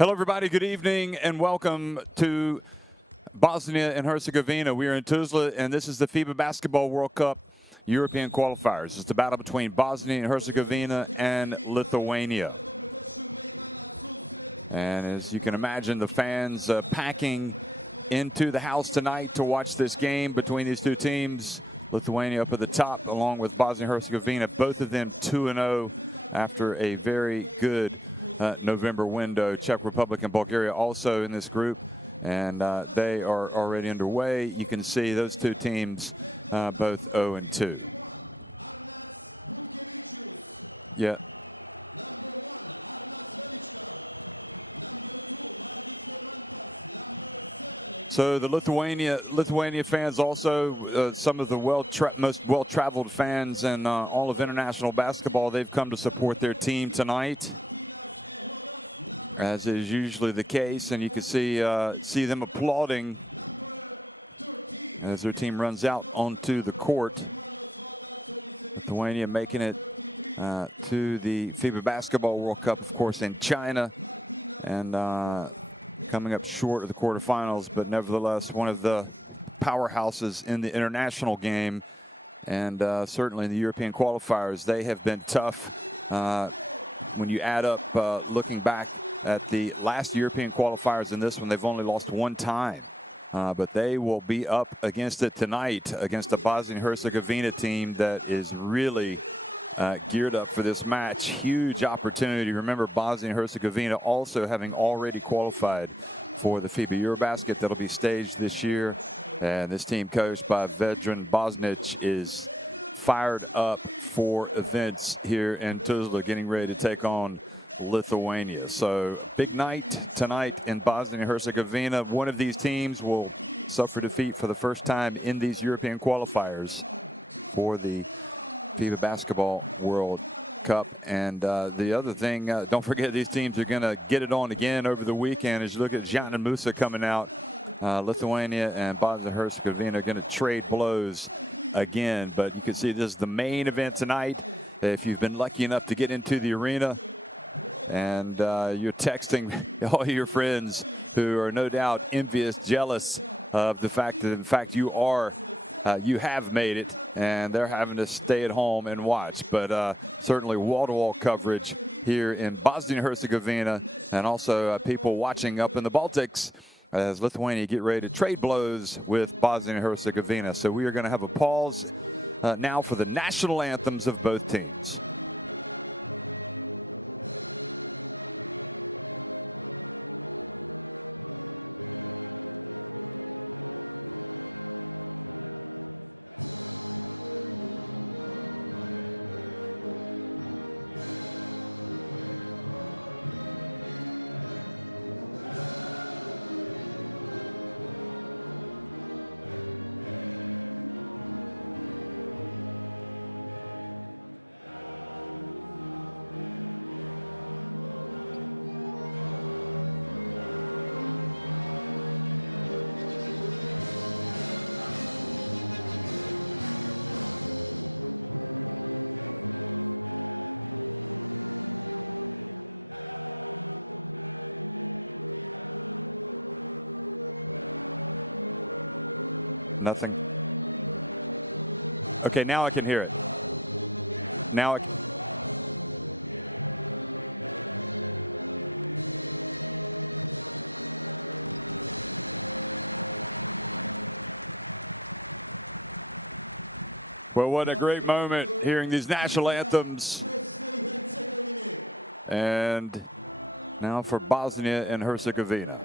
Hello, everybody. Good evening and welcome to Bosnia and Herzegovina. We are in Tuzla, and this is the FIBA Basketball World Cup European Qualifiers. It's the battle between Bosnia and Herzegovina and Lithuania. And as you can imagine, the fans packing into the house tonight to watch this game between these two teams. Lithuania up at the top, along with Bosnia and Herzegovina, both of them 2-0 after a very good November window. Czech Republic and Bulgaria also in this group, and they are already underway. You can see those two teams both 0-2. Yeah. So the Lithuania fans also, some of the most well-traveled fans in all of international basketball, they've come to support their team tonight, as is usually the case, and you can see them applauding as their team runs out onto the court. Lithuania making it to the FIBA Basketball World Cup, of course, in China, and coming up short of the quarterfinals, but nevertheless one of the powerhouses in the international game, and certainly in the European qualifiers. They have been tough. When you add up, looking back at the last European qualifiers and this one, they've only lost one time. But they will be up against it tonight against a Bosnia and Herzegovina team that is really geared up for this match. Huge opportunity. Remember, Bosnia and Herzegovina also having already qualified for the FIBA Eurobasket that'll be staged this year. And this team, coached by veteran Bosnic, is fired up for events here in Tuzla, getting ready to take on Lithuania. So big night tonight in Bosnia and Herzegovina. One of these teams will suffer defeat for the first time in these European qualifiers for the FIBA Basketball World Cup. And the other thing, don't forget, these teams are going to get it on again over the weekend. As you look at Jan and Musa coming out, Lithuania and Bosnia and Herzegovina are going to trade blows again. But you can see this is the main event tonight. If you've been lucky enough to get into the arena and you're texting all your friends who are no doubt envious, jealous of the fact that, in fact, you have made it, and they're having to stay at home and watch. But certainly wall-to-wall coverage here in Bosnia and Herzegovina, and also people watching up in the Baltics as Lithuania get ready to trade blows with Bosnia and Herzegovina. So we are going to have a pause now for the national anthems of both teams. Nothing. Okay, now I can hear it. Now I can. Well, what a great moment hearing these national anthems. And now for Bosnia and Herzegovina.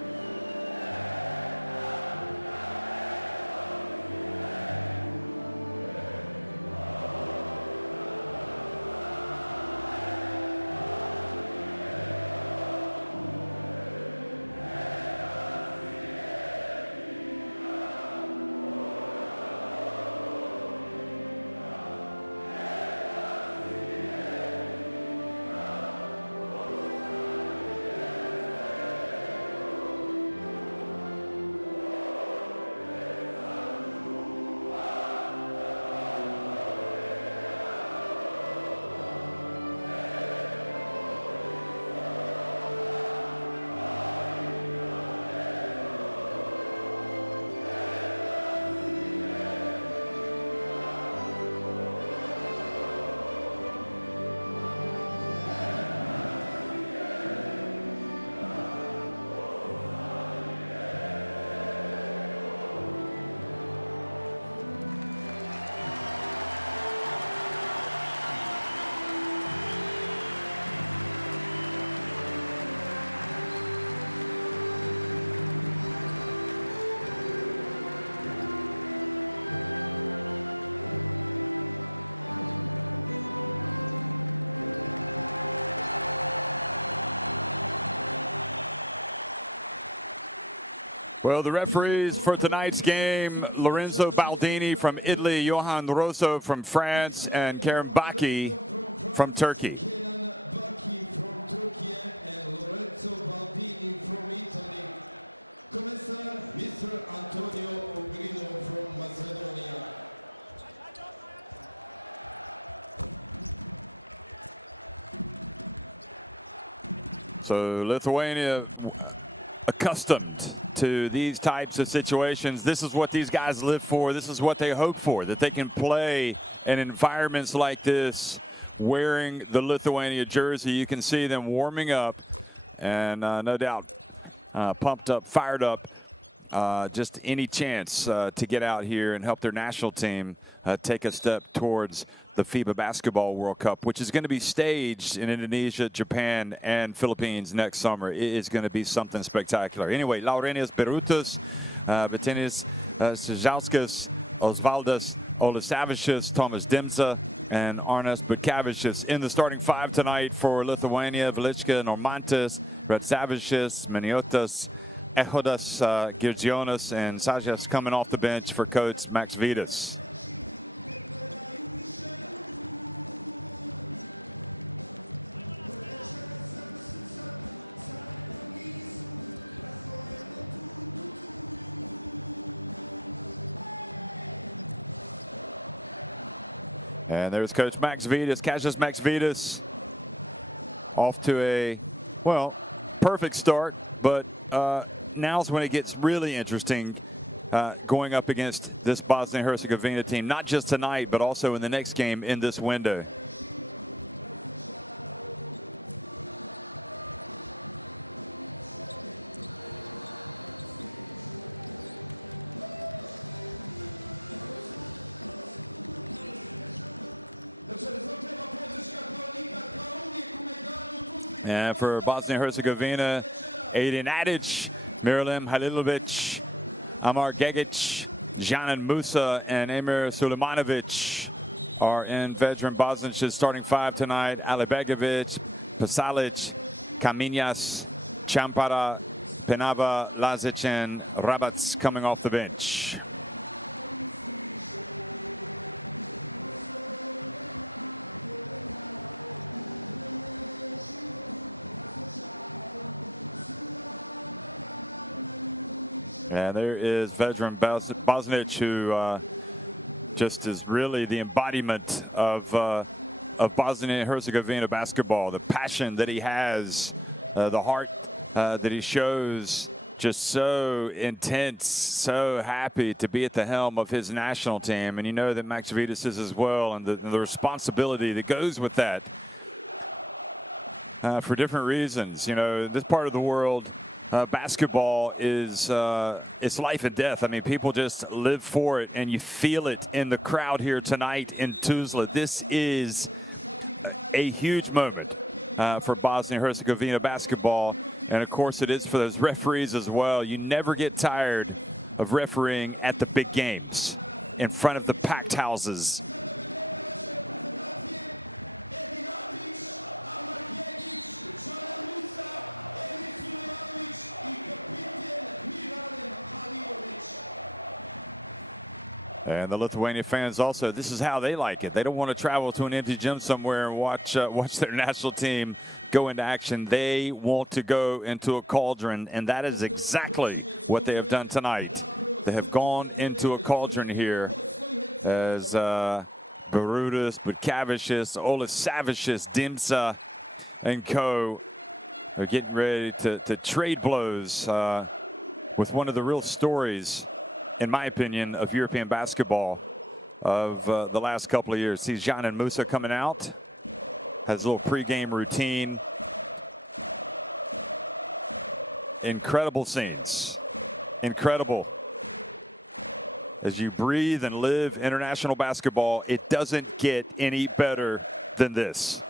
Well, the referees for tonight's game, Lorenzo Baldini from Italy, Johan Rosso from France, and Kerem Baki from Turkey. So Lithuania accustomed to these types of situations. This is what these guys live for. This is what they hope for, that they can play in environments like this wearing the Lithuania jersey. You can see them warming up and no doubt pumped up, fired up. Just any chance to get out here and help their national team take a step towards the FIBA Basketball World Cup, which is going to be staged in Indonesia, Japan, and Philippines next summer. It is going to be something spectacular. Anyway, Laurenius Berutas, Betinis Sjauskas, Osvaldas Olasavicius, Thomas Dimsa, and Arnas Bukavicius in the starting five tonight for Lithuania. Velichka, Normantas, Ratsavicius, Meniotas, Echodas, Girdžionis, and Sajas coming off the bench for coach Max Vidas. And there's coach Max Vidas, Cassius Max Vidas, off to a, well, perfect start, but now's when it gets really interesting going up against this Bosnia and Herzegovina team, not just tonight, but also in the next game in this window. And for Bosnia and Herzegovina, Aiden Adic, Miralem Halilovic, Amar Gegic, Janan Musa, and Emir Sulemanovic are in veteran Bosnia's starting five tonight. Alibegovic, Pasalic, Kaminas, Champara, Penava, Lazic, and Rabac coming off the bench. And there is veteran Bosnic, who just is really the embodiment of Bosnia and Herzegovina basketball. The passion that he has, the heart that he shows, just so intense, so happy to be at the helm of his national team. And you know that Max Vidas is as well, and the responsibility that goes with that for different reasons. You know, this part of the world, basketball is it's life and death. I mean, people just live for it, and you feel it in the crowd here tonight in Tuzla. This is a huge moment for Bosnia and Herzegovina basketball, and of course it is for those referees as well. You never get tired of refereeing at the big games in front of the packed houses. And the Lithuania fans also, this is how they like it. They don't want to travel to an empty gym somewhere and watch their national team go into action. They want to go into a cauldron, and that is exactly what they have done tonight. They have gone into a cauldron here as Berutas, Bukavicius, Olasavicius, Dimsa, and co. are getting ready to trade blows with one of the real stories, in my opinion, of European basketball of the last couple of years. See Janan Musa coming out, has a little pregame routine. Incredible scenes, incredible. As you breathe and live international basketball, it doesn't get any better than this.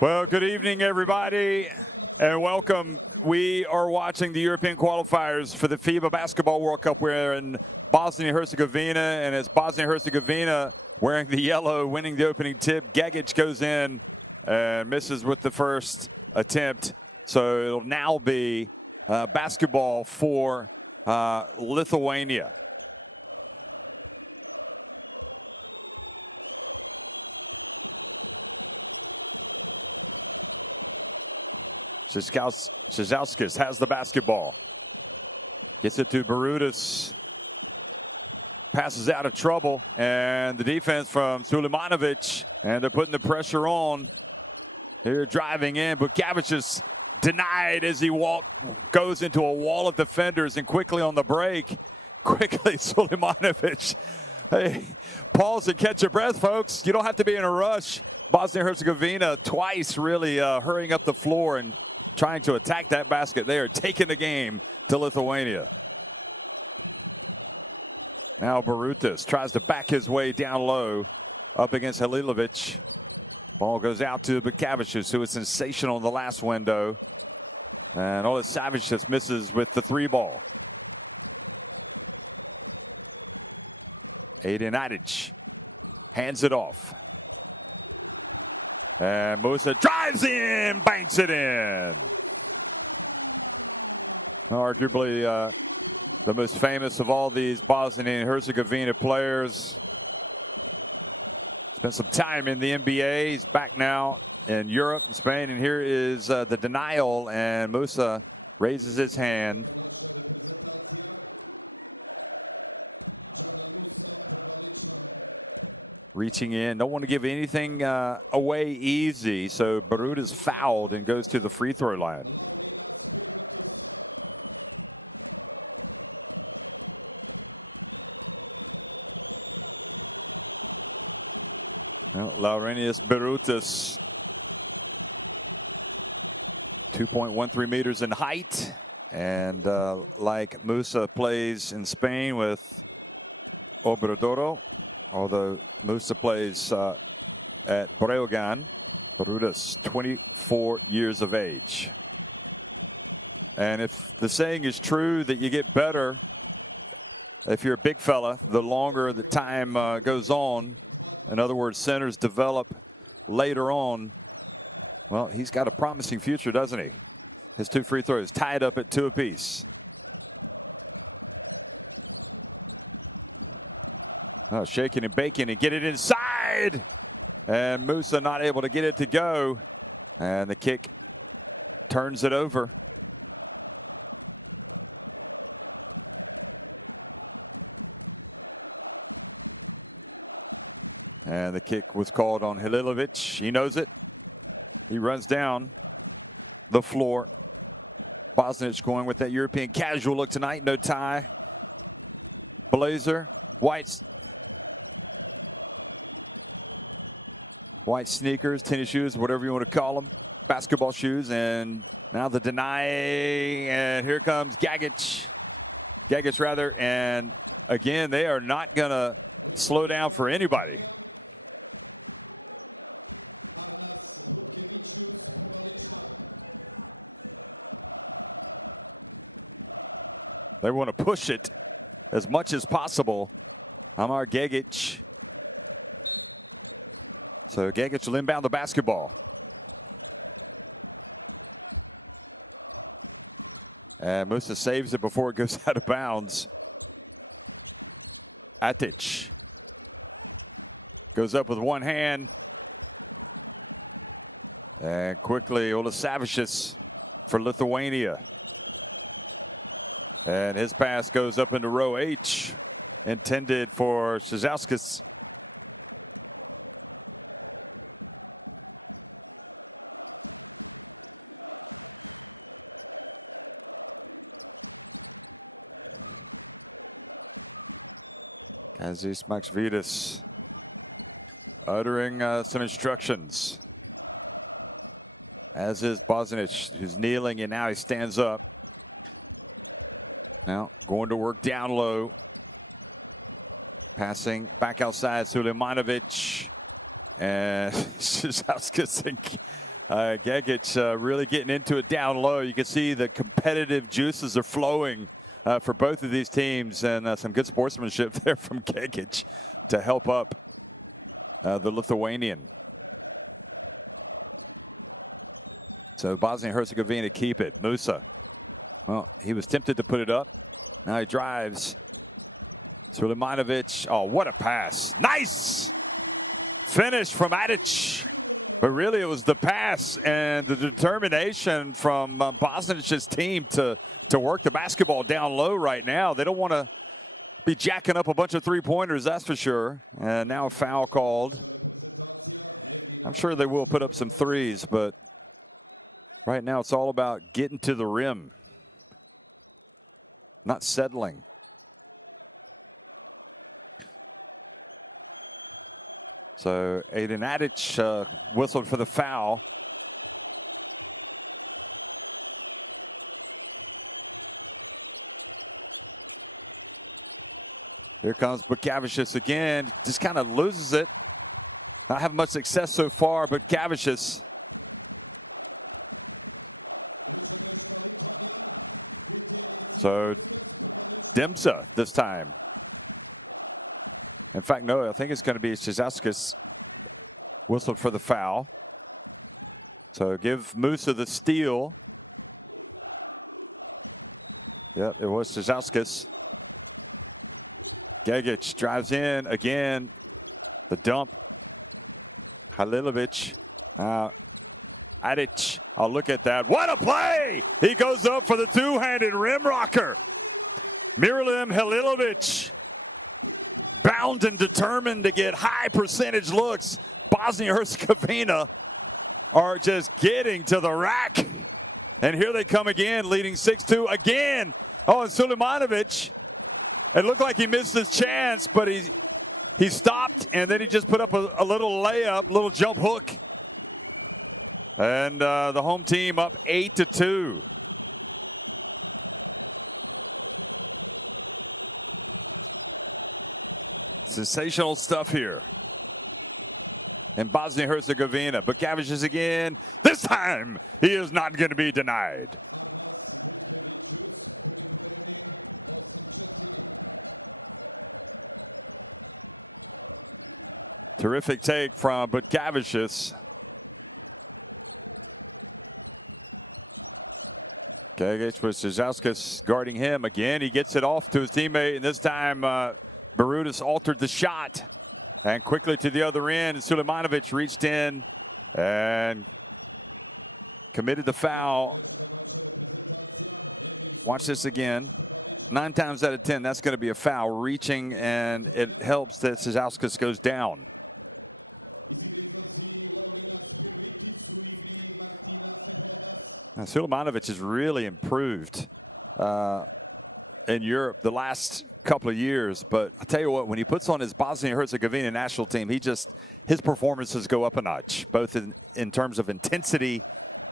Well, good evening, everybody, and welcome. We are watching the European qualifiers for the FIBA Basketball World Cup. We're in Bosnia and Herzegovina, and it's Bosnia and Herzegovina wearing the yellow, winning the opening tip. Gagic goes in and misses with the first attempt. So it'll now be basketball for Lithuania. Šiškauskas has the basketball. Gets it to Barutis. Passes out of trouble. And the defense from Sulemanovic. And they're putting the pressure on. They're driving in. But Gavic is denied as he goes into a wall of defenders. And quickly on the break. Quickly Sulemanovic. Hey. Pause and catch your breath, folks. You don't have to be in a rush. Bosnia and Herzegovina twice really hurrying up the floor and trying to attack that basket. They are taking the game to Lithuania. Now Barutis tries to back his way down low up against Halilovic. Ball goes out to Bukavicius, who was sensational in the last window. And Ola Savic just misses with the 3-ball. Aiden Adic hands it off. And Musa drives in, banks it in. Arguably the most famous of all these Bosnia and Herzegovina players. Spent some time in the NBA. He's back now in Europe, Spain, and here is the denial, and Musa raises his hand. Reaching in, don't want to give anything away easy, so Barut is fouled and goes to the free throw line. Laurenius Barutis, 2.13 meters in height, and like Musa plays in Spain with Obradoro. Although Musa plays at Breogán, Barutis, 24 years of age. And if the saying is true that you get better if you're a big fella, the longer the time goes on. In other words, centers develop later on. Well, he's got a promising future, doesn't he? His 2 free throws tied up at 2 apiece. Shaking and baking and get it inside. And Musa not able to get it to go. And the kick turns it over. And the kick was called on Halilovic. He knows it. He runs down the floor. Bosnic going with that European casual look tonight. No tie. Blazer. White sneakers, tennis shoes, whatever you want to call them, basketball shoes, and now the deny, and here comes Gagic rather, and again, they are not going to slow down for anybody. They want to push it as much as possible. Amar Gagic. So Gagic will inbound the basketball. And Musa saves it before it goes out of bounds. Atic goes up with one hand. And quickly Ola Savicius for Lithuania. And his pass goes up into row H, intended for Šiškauskas. Aziz Maxvidis uttering some instructions. As is Bosnic, who's kneeling, and now he stands up. Now going to work down low. Passing back outside, Sulemanovic. And Šiškauskas Gegic really getting into it down low. You can see the competitive juices are flowing for both of these teams, and some good sportsmanship there from Gegic to help up the Lithuanian. So Bosnia and Herzegovina keep it. Musa, well, he was tempted to put it up. Now he drives. Sulemanovic, oh, what a pass. Nice finish from Adic. But really, it was the pass and the determination from Bosniac's team to work the basketball down low right now. They don't want to be jacking up a bunch of three-pointers, that's for sure. And now a foul called. I'm sure they will put up some threes, but right now it's all about getting to the rim, not settling. So Aiden Adic whistled for the foul. Here comes Bukavicius again. Just kind of loses it. Not having much success so far, but Bukavicius. So Demsa this time. In fact, no, I think it's going to be Shizauskas whistled for the foul. So give Musa the steal. Yep, it was Shizauskas. Gegic drives in again. The dump. Halilovic. Adic. Oh, look at that. What a play! He goes up for the two-handed rim rocker. Miralem Halilovic. Bound and determined to get high percentage looks. Bosnia and Herzegovina are just getting to the rack. And here they come again, leading 6-2 again. Oh, and Sulemanovic. It looked like he missed his chance, but he stopped, and then he just put up a little layup, little jump hook. And the home team up 8-2. Sensational stuff here in Bosnia and Herzegovina. But Bukavicius again. This time, he is not going to be denied. Terrific take from Bukavicius. Gegic with Shizauskas guarding him again. He gets it off to his teammate, and this time Barudis altered the shot, and quickly to the other end. Sulemanovic reached in and committed the foul. Watch this again. 9 times out of 10, that's going to be a foul, reaching, and it helps that Shizauskas goes down. And Sulemanovic has really improved in Europe the last couple of years, but I tell you what, when he puts on his Bosnia and Herzegovina national team, his performances go up a notch, both in terms of intensity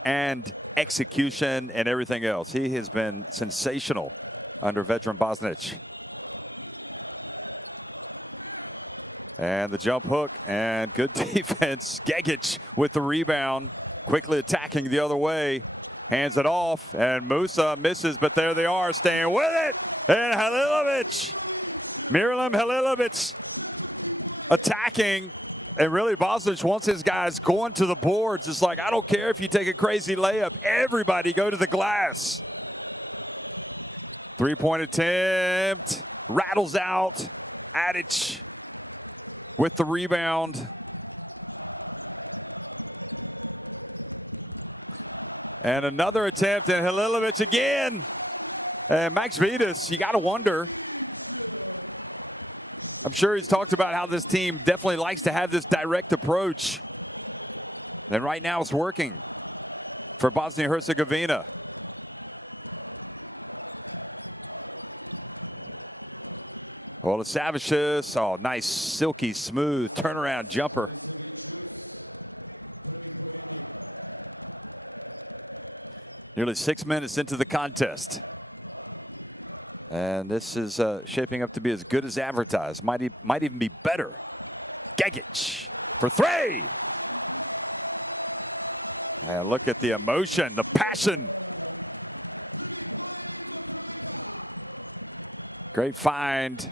and execution and everything else. He has been sensational under veteran Bosnic. And the jump hook and good defense. Gegic with the rebound, quickly attacking the other way. Hands it off, and Musa misses, but there they are, staying with it. And Halilovic, Miralem Halilovic attacking. And really, Bosnic wants his guys going to the boards. It's like, I don't care if you take a crazy layup. Everybody go to the glass. Three-point attempt. Rattles out. Adic with the rebound. And another attempt, and Halilovic again. And Max Vitas, you got to wonder. I'm sure he's talked about how this team definitely likes to have this direct approach. And right now it's working for Bosnia and Herzegovina. Well, the Savicius, oh, nice, silky, smooth turnaround jumper. Nearly 6 minutes into the contest. And this is shaping up to be as good as advertised. Might even be better. Gegic for three. And look at the emotion, the passion. Great find,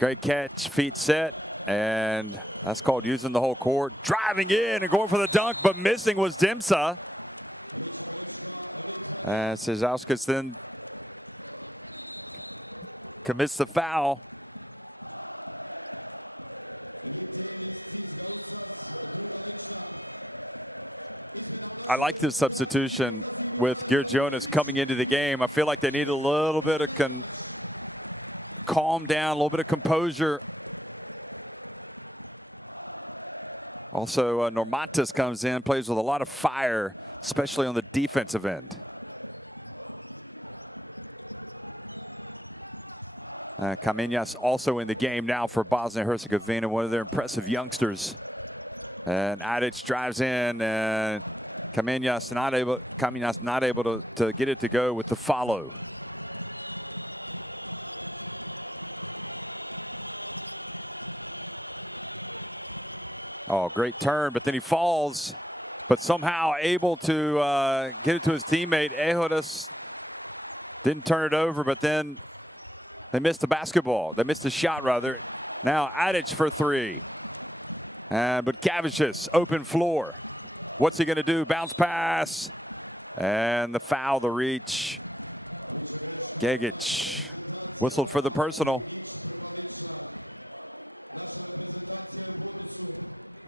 great catch, feet set, and that's called using the whole court. Driving in and going for the dunk, but missing was Dimsa. And Sejauskis then commits the foul. I like this substitution with Girjonas coming into the game. I feel like they need a little bit of calm down, a little bit of composure. Also, Normantas comes in, plays with a lot of fire, especially on the defensive end. Kamenjas also in the game now for Bosnia and Herzegovina, one of their impressive youngsters. And Adic drives in, and Kamenjas not able to get it to go with the follow. Oh, great turn, but then he falls, but somehow able to get it to his teammate. Ejodas didn't turn it over, but then they missed the basketball. They missed the shot, rather. Now Adic for three. But Gavicius, open floor. What's he going to do? Bounce pass. And the foul, the reach. Gegic whistled for the personal.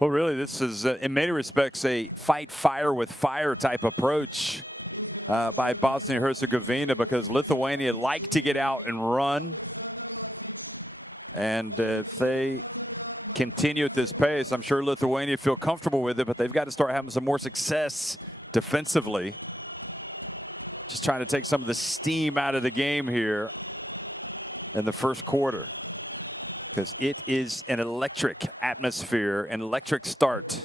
Well, really, this is, in many respects, a fight fire with fire type approach by Bosnia and Herzegovina, because Lithuania like to get out and run. And if they continue at this pace, I'm sure Lithuania feel comfortable with it, but they've got to start having some more success defensively. Just trying to take some of the steam out of the game here in the first quarter, because it is an electric atmosphere, an electric start.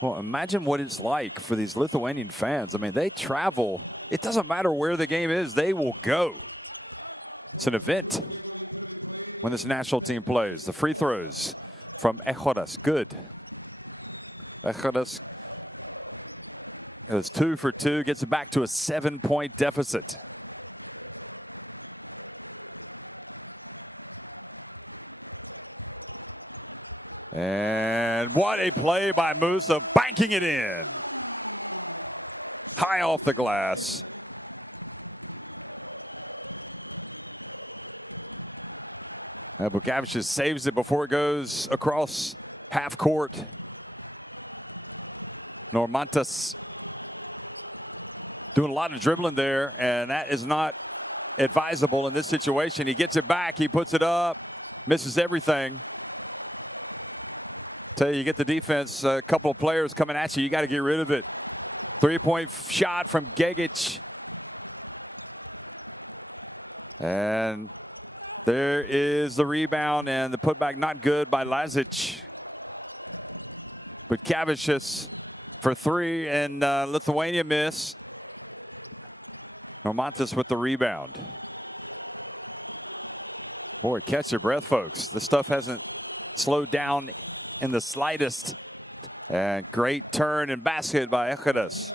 Well, imagine what it's like for these Lithuanian fans. I mean, they travel. It doesn't matter where the game is, they will go. It's an event when this national team plays. The free throws from Ejodas, good. Ejodas is 2 for 2, gets it back to a 7-point deficit. And what a play by Musa, banking it in. High off the glass. Bukavicius saves it before it goes across half court. Normantas doing a lot of dribbling there, and that is not advisable in this situation. He gets it back, he puts it up, misses everything. Tell you, you get the defense, a couple of players coming at you, you got to get rid of it. 3-point shot from Gegic. And there is the rebound, and the putback not good by Lazic. But Kavicius for three, and Lithuania miss. Normantas with the rebound. Boy, catch your breath, folks. This stuff hasn't slowed down in the slightest. And great turn and basket by Ejodas.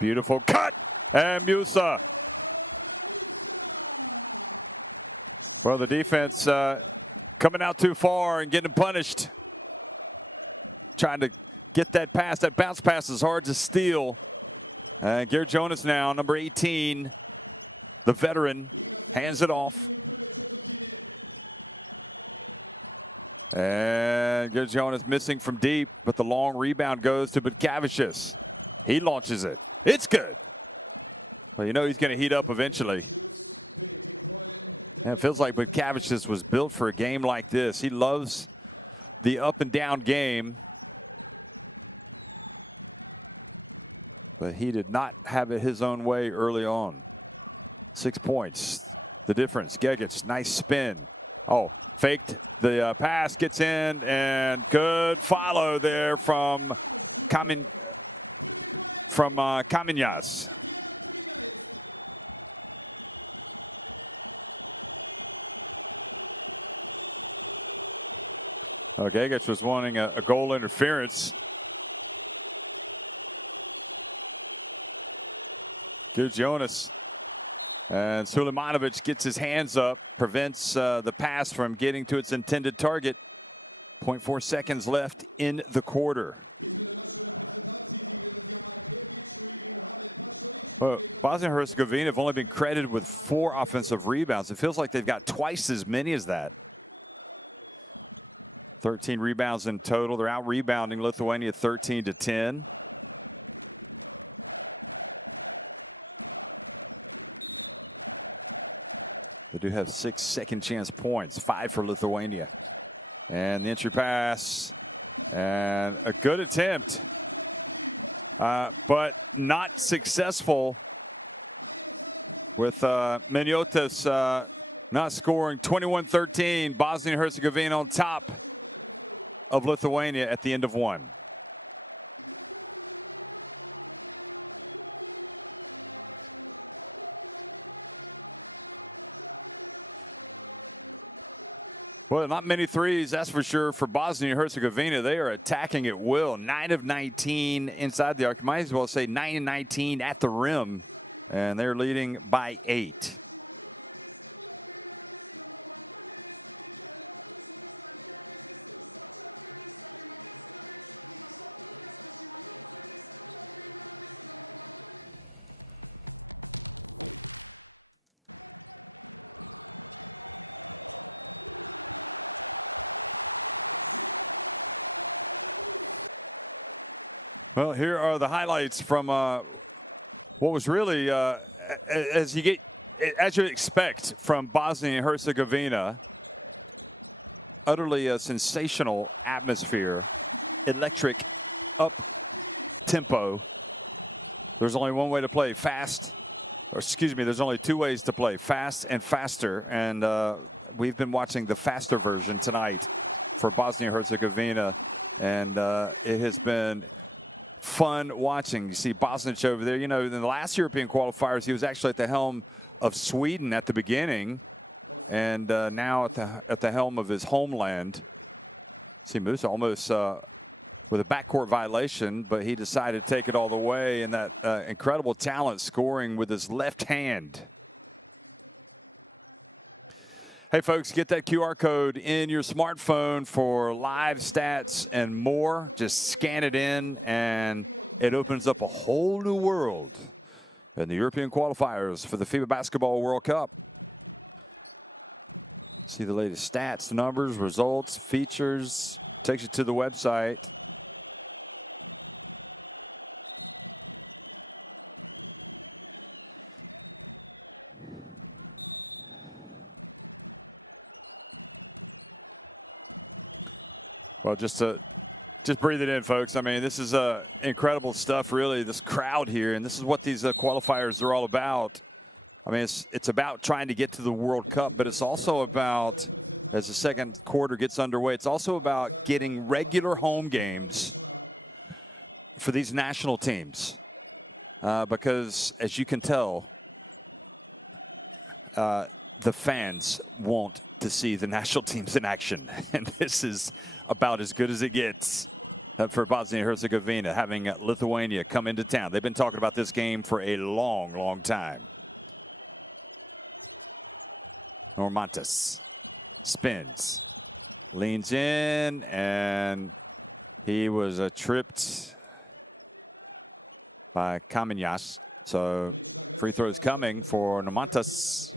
Beautiful cut, and Musa. Well, the defense coming out too far and getting punished. Trying to get that pass. That bounce pass is hard to steal. And Girjonas now, number 18, the veteran, hands it off. And Girjonas missing from deep, but the long rebound goes to Bukavicius. He launches it. It's good. Well, you know he's going to heat up eventually. And it feels like Bukavicius was built for a game like this. He loves the up and down game. But he did not have it his own way early on. 6 points, the difference. Gegic, nice spin. Oh, faked the pass, gets in, and good follow there from from Kamenyas. Gagich was wanting a goal interference. Good Jonas. And Sulemanovic gets his hands up, prevents the pass from getting to its intended target. 0.4 seconds left in the quarter. Well, Bosnia and Herzegovina have only been credited with 4 offensive rebounds. It feels like they've got twice as many as that. 13 rebounds in total. They're out rebounding Lithuania 13-10. They do have 6 second chance points, 5 for Lithuania. And the entry pass and a good attempt, but not successful with Miniotis not scoring. 21-13, Bosnia and Herzegovina on top of Lithuania at the end of 1. Well, not many threes, that's for sure, for Bosnia and Herzegovina. They are attacking at will. 9 of 19 inside the arc. Might as well say 9 of 19 at the rim. And they're leading by 8. Well, here are the highlights from what was really, as you expect from Bosnia and Herzegovina, utterly a sensational atmosphere, electric, up tempo. There's only one way to play, fast. Or excuse me, there's only 2 ways to play, fast and faster. And we've been watching the faster version tonight for Bosnia and Herzegovina, and it has been fun watching. You see Bosnic over there. You know, in the last European qualifiers, he was actually at the helm of Sweden at the beginning, and now at the helm of his homeland. See Musa almost with a backcourt violation, but he decided to take it all the way, and that incredible talent scoring with his left hand. Hey folks, get that QR code in your smartphone for live stats and more. Just scan it in and it opens up a whole new world in the European qualifiers for the FIBA Basketball World Cup. See the latest stats, numbers, results, features. Takes you to the website. Well, just breathe it in, folks. I mean, this is incredible stuff, really, this crowd here, and this is what these qualifiers are all about. I mean, it's about trying to get to the World Cup, but it's also about, as the second quarter gets underway, it's also about getting regular home games for these national teams. Because, as you can tell, the fans want to see the national teams in action, and this is about as good as it gets for Bosnia and Herzegovina, having Lithuania come into town. They've been talking about this game for a long, long time. Normantas spins, leans in, and he was tripped by Kamenyas. So free throws coming for Normantas.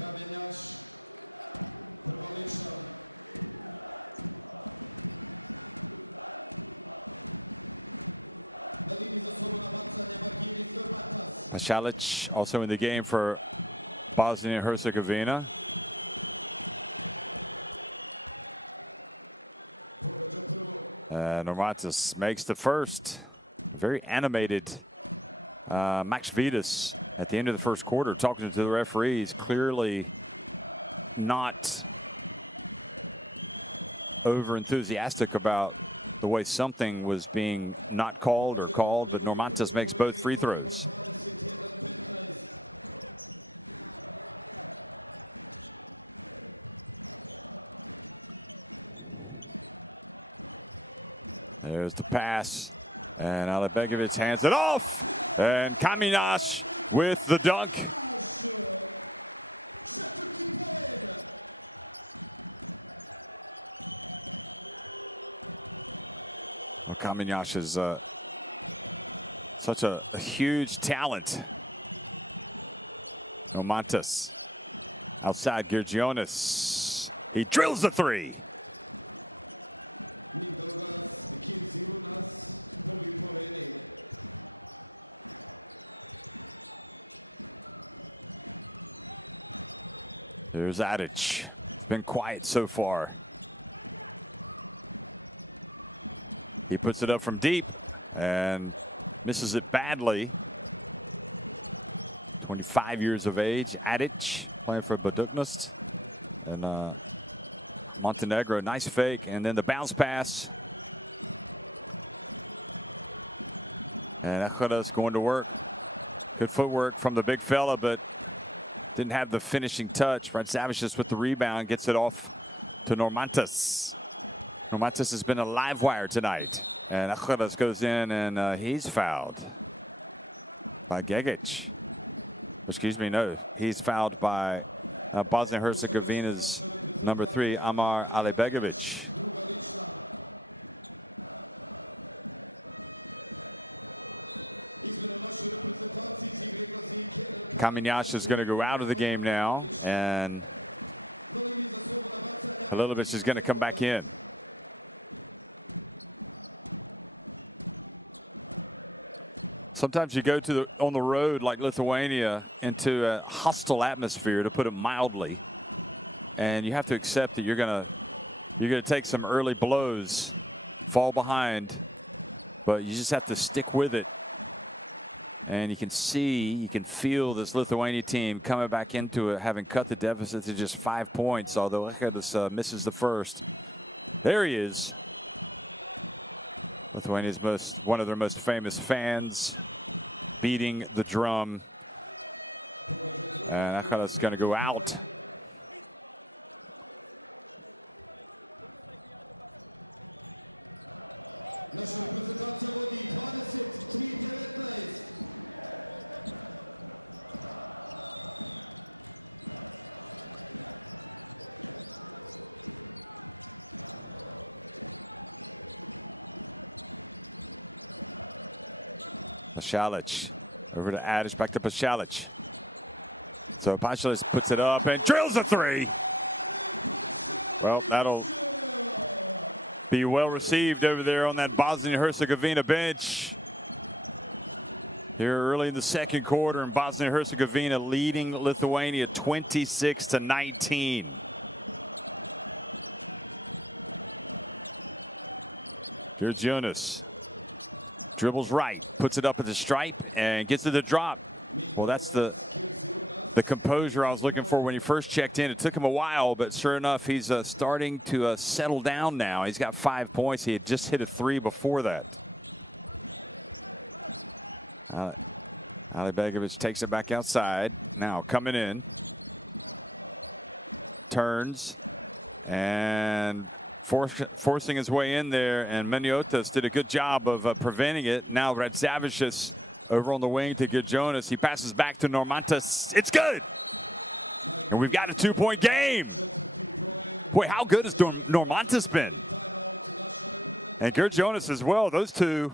Šalić also in the game for Bosnia and Herzegovina. Normantas makes the first. Very animated Max Vitas at the end of the first quarter talking to the referees, clearly not over enthusiastic about the way something was being not called or called, but Normantas makes both free throws. There's the pass, and Alibegovic hands it off, and Kaminash with the dunk. Kaminash is such a huge talent. Normantas outside Girgionis. He drills the three. There's Adic. It's been quiet so far. He puts it up from deep and misses it badly. 25 years of age, Adic, playing for Budućnost. And Montenegro, nice fake, and then the bounce pass. And Akhoda's going to work. Good footwork from the big fella, but didn't have the finishing touch. Radzavicius with the rebound, gets it off to Normantas. Normantas has been a live wire tonight. And Akhodas goes in, and he's fouled by Gegic. Excuse me, no. He's fouled by Bosnia and Herzegovina's number 3, Amar Alibegovic. Kaminash is going to go out of the game now, and Halilovic is going to come back in. Sometimes you go on the road like Lithuania into a hostile atmosphere, to put it mildly, and you have to accept that you're gonna take some early blows, fall behind, but you just have to stick with it. And you can feel this Lithuania team coming back into it, having cut the deficit to just 5 points, although Akhodas misses the first. There he is. Lithuania's one of their most famous fans, beating the drum. And Akhodas is going to go out. Pasalic over to Adic, back to Pasalic. So Pasalic puts it up and drills a three. Well, that'll be well received over there on that Bosnia and Herzegovina bench. Here early in the second quarter, and Bosnia and Herzegovina leading Lithuania 26-19. Here's Jonas. Dribbles right, puts it up at the stripe, and gets to the drop. Well, that's the composure I was looking for when he first checked in. It took him a while, but sure enough, he's starting to settle down now. He's got 5 points. He had just hit a 3 before that. Alibegovic takes it back outside. Now coming in. Turns. And forcing his way in there, and Meniotas did a good job of preventing it. Now Radzavicius over on the wing to Girgionis. He passes back to Normantas. It's good! And we've got a 2-point game. Boy, how good has Normantas been? And Girgionis as well. Those two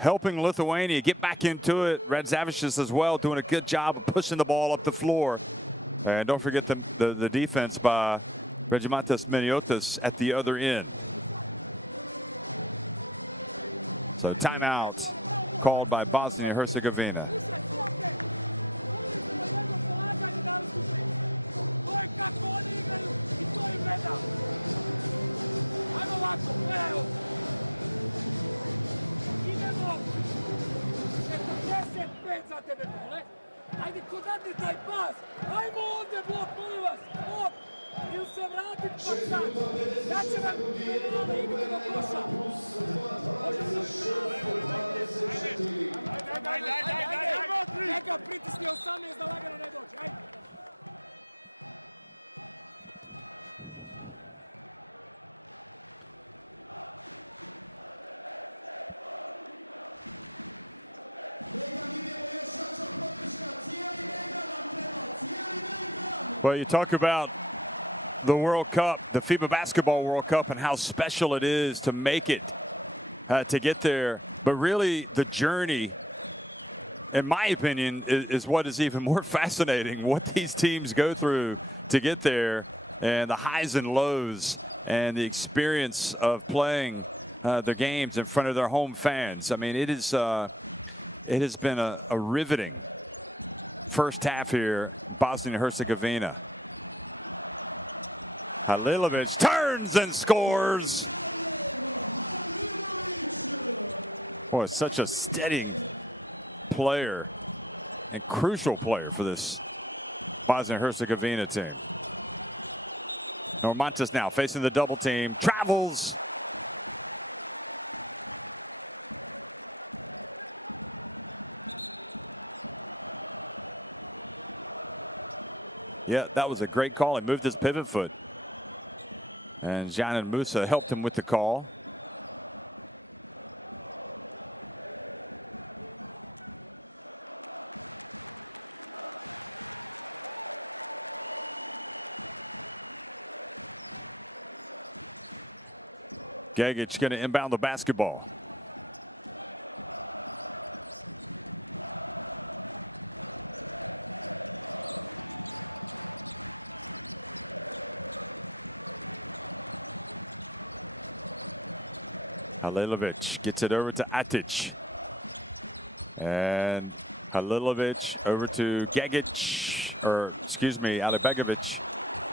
helping Lithuania get back into it. Radzavicius as well, doing a good job of pushing the ball up the floor. And don't forget the defense by Regimantas Meniotas at the other end. So timeout called by Bosnia and Herzegovina. Well, you talk about the World Cup, the FIBA Basketball World Cup, and how special it is to make it, to get there. But really, the journey, in my opinion, is what is even more fascinating. What these teams go through to get there, and the highs and lows, and the experience of playing the games in front of their home fans. I mean, it has been a riveting first half here, Bosnia and Herzegovina. Halilovic turns and scores. Boy, such a steady player and crucial player for this Bosnia and Herzegovina team. Normantas now facing the double team, travels. Yeah, that was a great call. He moved his pivot foot. And Janan Musa helped him with the call. Gagic going to inbound the basketball. Halilovic gets it over to Atic. And Halilovic over to Gagic, or excuse me, Alibegovic.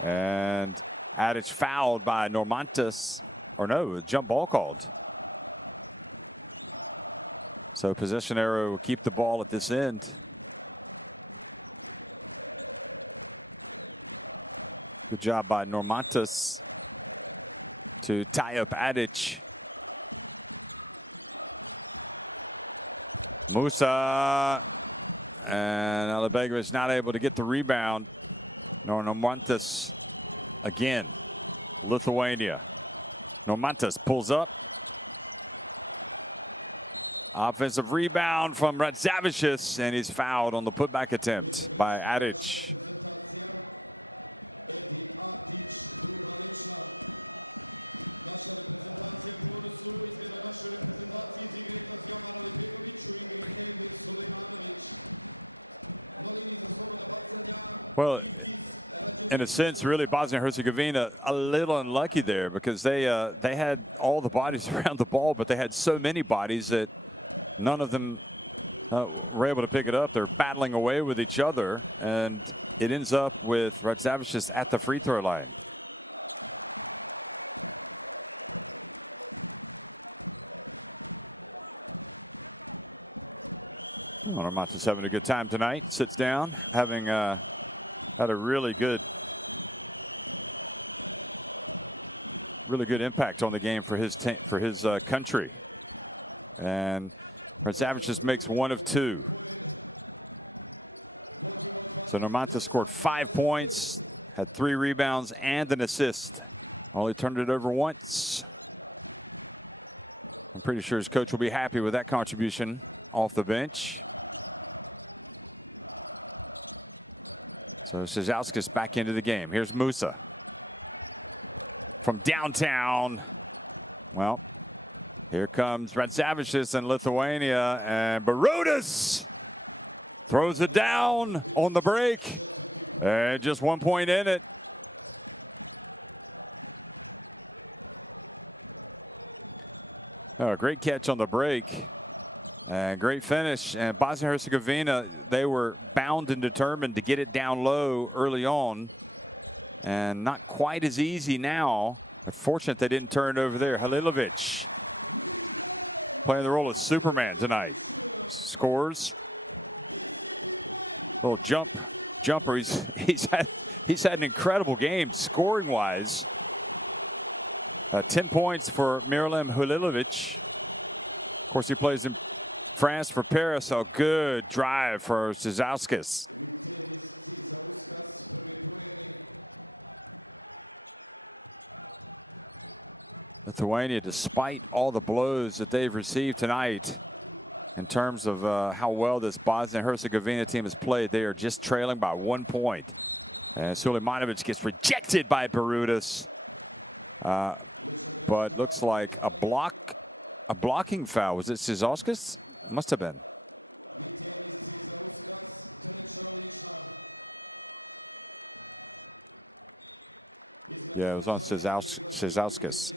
And Atic fouled by Normantas, or no, a jump ball called. So possession arrow will keep the ball at this end. Good job by Normantas to tie up Atic. Musa and Alibegovic not able to get the rebound. Normantas again. Lithuania. Normantas pulls up. Offensive rebound from Radzavicius, and he's fouled on the putback attempt by Atic. Well, in a sense, really, Bosnia and Herzegovina a little unlucky there, because they had all the bodies around the ball, but they had so many bodies that none of them were able to pick it up. They're battling away with each other, and it ends up with Radzavicius at the free throw line. Normantas having a good time tonight. Sits down, having had a really good impact on the game for his country. And Radzavicius makes 1 of 2. So Normantas scored 5 points, had 3 rebounds and an assist. Only turned it over once. I'm pretty sure his coach will be happy with that contribution off the bench. So Szyzalskis back into the game. Here's Musa from downtown. Well, here comes Radzavicius in Lithuania, and Baroudis throws it down on the break, and just 1 point in it. Oh, great catch on the break. And great finish. And Bosnia and Herzegovina, they were bound and determined to get it down low early on. And not quite as easy now. But fortunate they didn't turn it over there. Halilovic playing the role of Superman tonight. Scores. Little jumper. He's had He's had an incredible game scoring-wise. 10 points for Miralem Hulilovic. Of course, he plays in France for Paris. So good drive for Zizauskas. Lithuania, despite all the blows that they've received tonight, in terms of how well this Bosnia and Herzegovina team has played, they are just trailing by 1 point. And Sulemanovic gets rejected by Barudis. But looks like a blocking foul. Was it Zizauskas? Must have been. Yeah, it was on Zizauskas.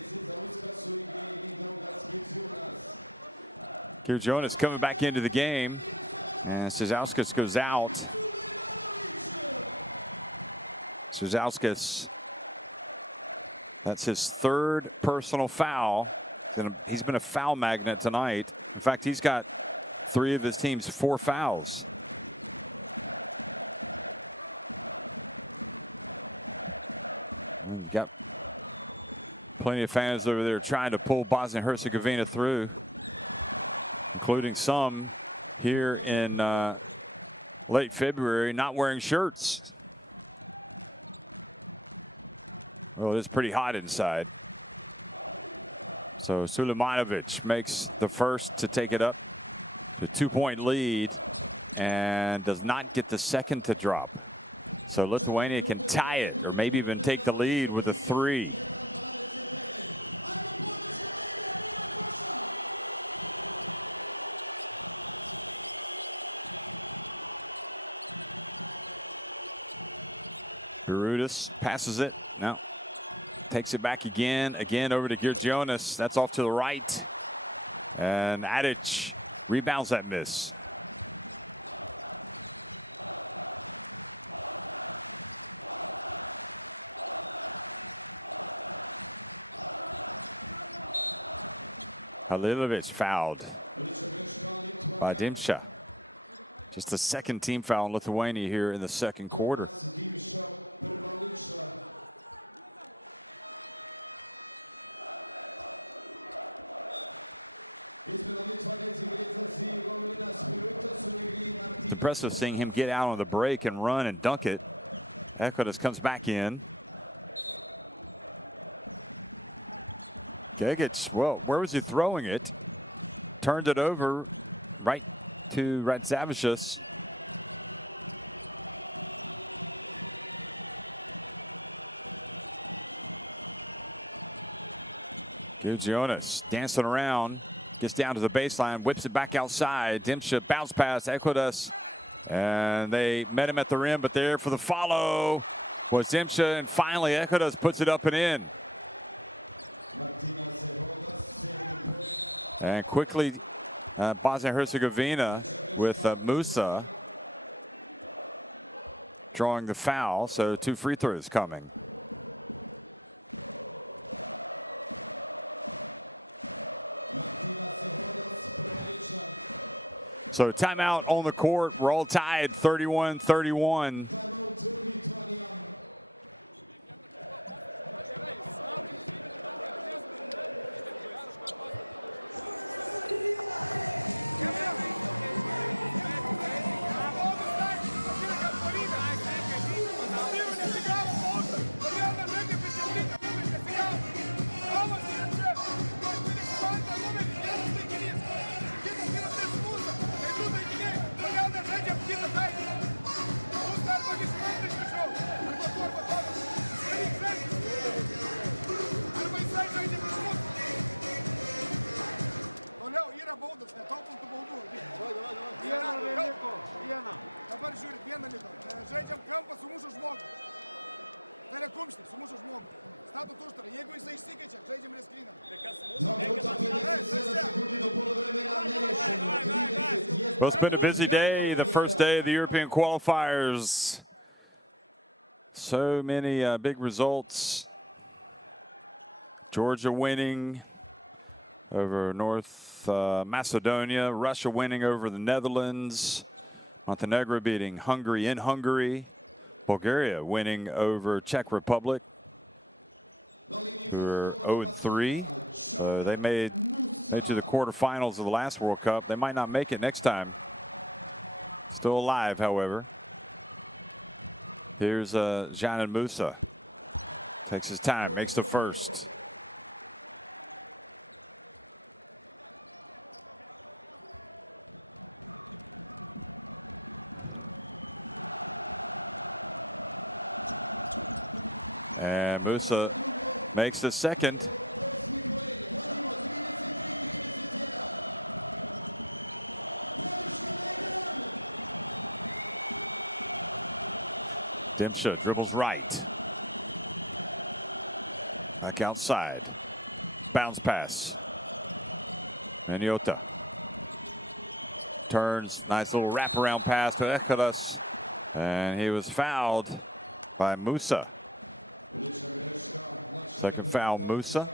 Here Jonas coming back into the game, and Zizauskas goes out. Zizauskas, that's his 3rd personal foul. He's been a foul magnet tonight. In fact, he's got 3 of his team's 4 fouls. Got plenty of fans over there trying to pull Bosnia and Herzegovina through, including some here in late February not wearing shirts. Well, it's pretty hot inside. So Sulemanovic makes the first to take it up, the 2-point lead, and does not get the second to drop. So Lithuania can tie it, or maybe even take the lead with a 3. Barudis passes it. Now takes it back again over to Girgionis. That's off to the right. And Adic rebounds that miss. Halilovic fouled by Dimša. Just the 2nd team foul in Lithuania here in the 2nd quarter. Impressive seeing him get out on the break and run and dunk it. Ekodas comes back in. Gegic, well, where was he throwing it? Turned it over right to Radzavicius. Jonas dancing around, gets down to the baseline, whips it back outside. Dimša bounce pass, Ekodas, and they met him at the rim, but there for the follow was Dimša, and finally Ekodas puts it up and in. And quickly, Bosnia and Herzegovina with Musa drawing the foul, so 2 free throws coming. So timeout on the court. We're all tied 31-31. Well, it's been a busy day, the first day of the European qualifiers. So many big results. Georgia winning over North Macedonia, Russia winning over the Netherlands, Montenegro beating Hungary in Hungary, Bulgaria winning over Czech Republic, who are 0-3. They made it to the quarterfinals of the last World Cup. They might not make it next time. Still alive, however. Here's Janan Musa. Takes his time, makes the first. And Musa makes the second. Dimsha dribbles right. Back outside. Bounce pass. Maniota turns. Nice little wraparound pass to Ekadas. And he was fouled by Musa. Second foul, Musa.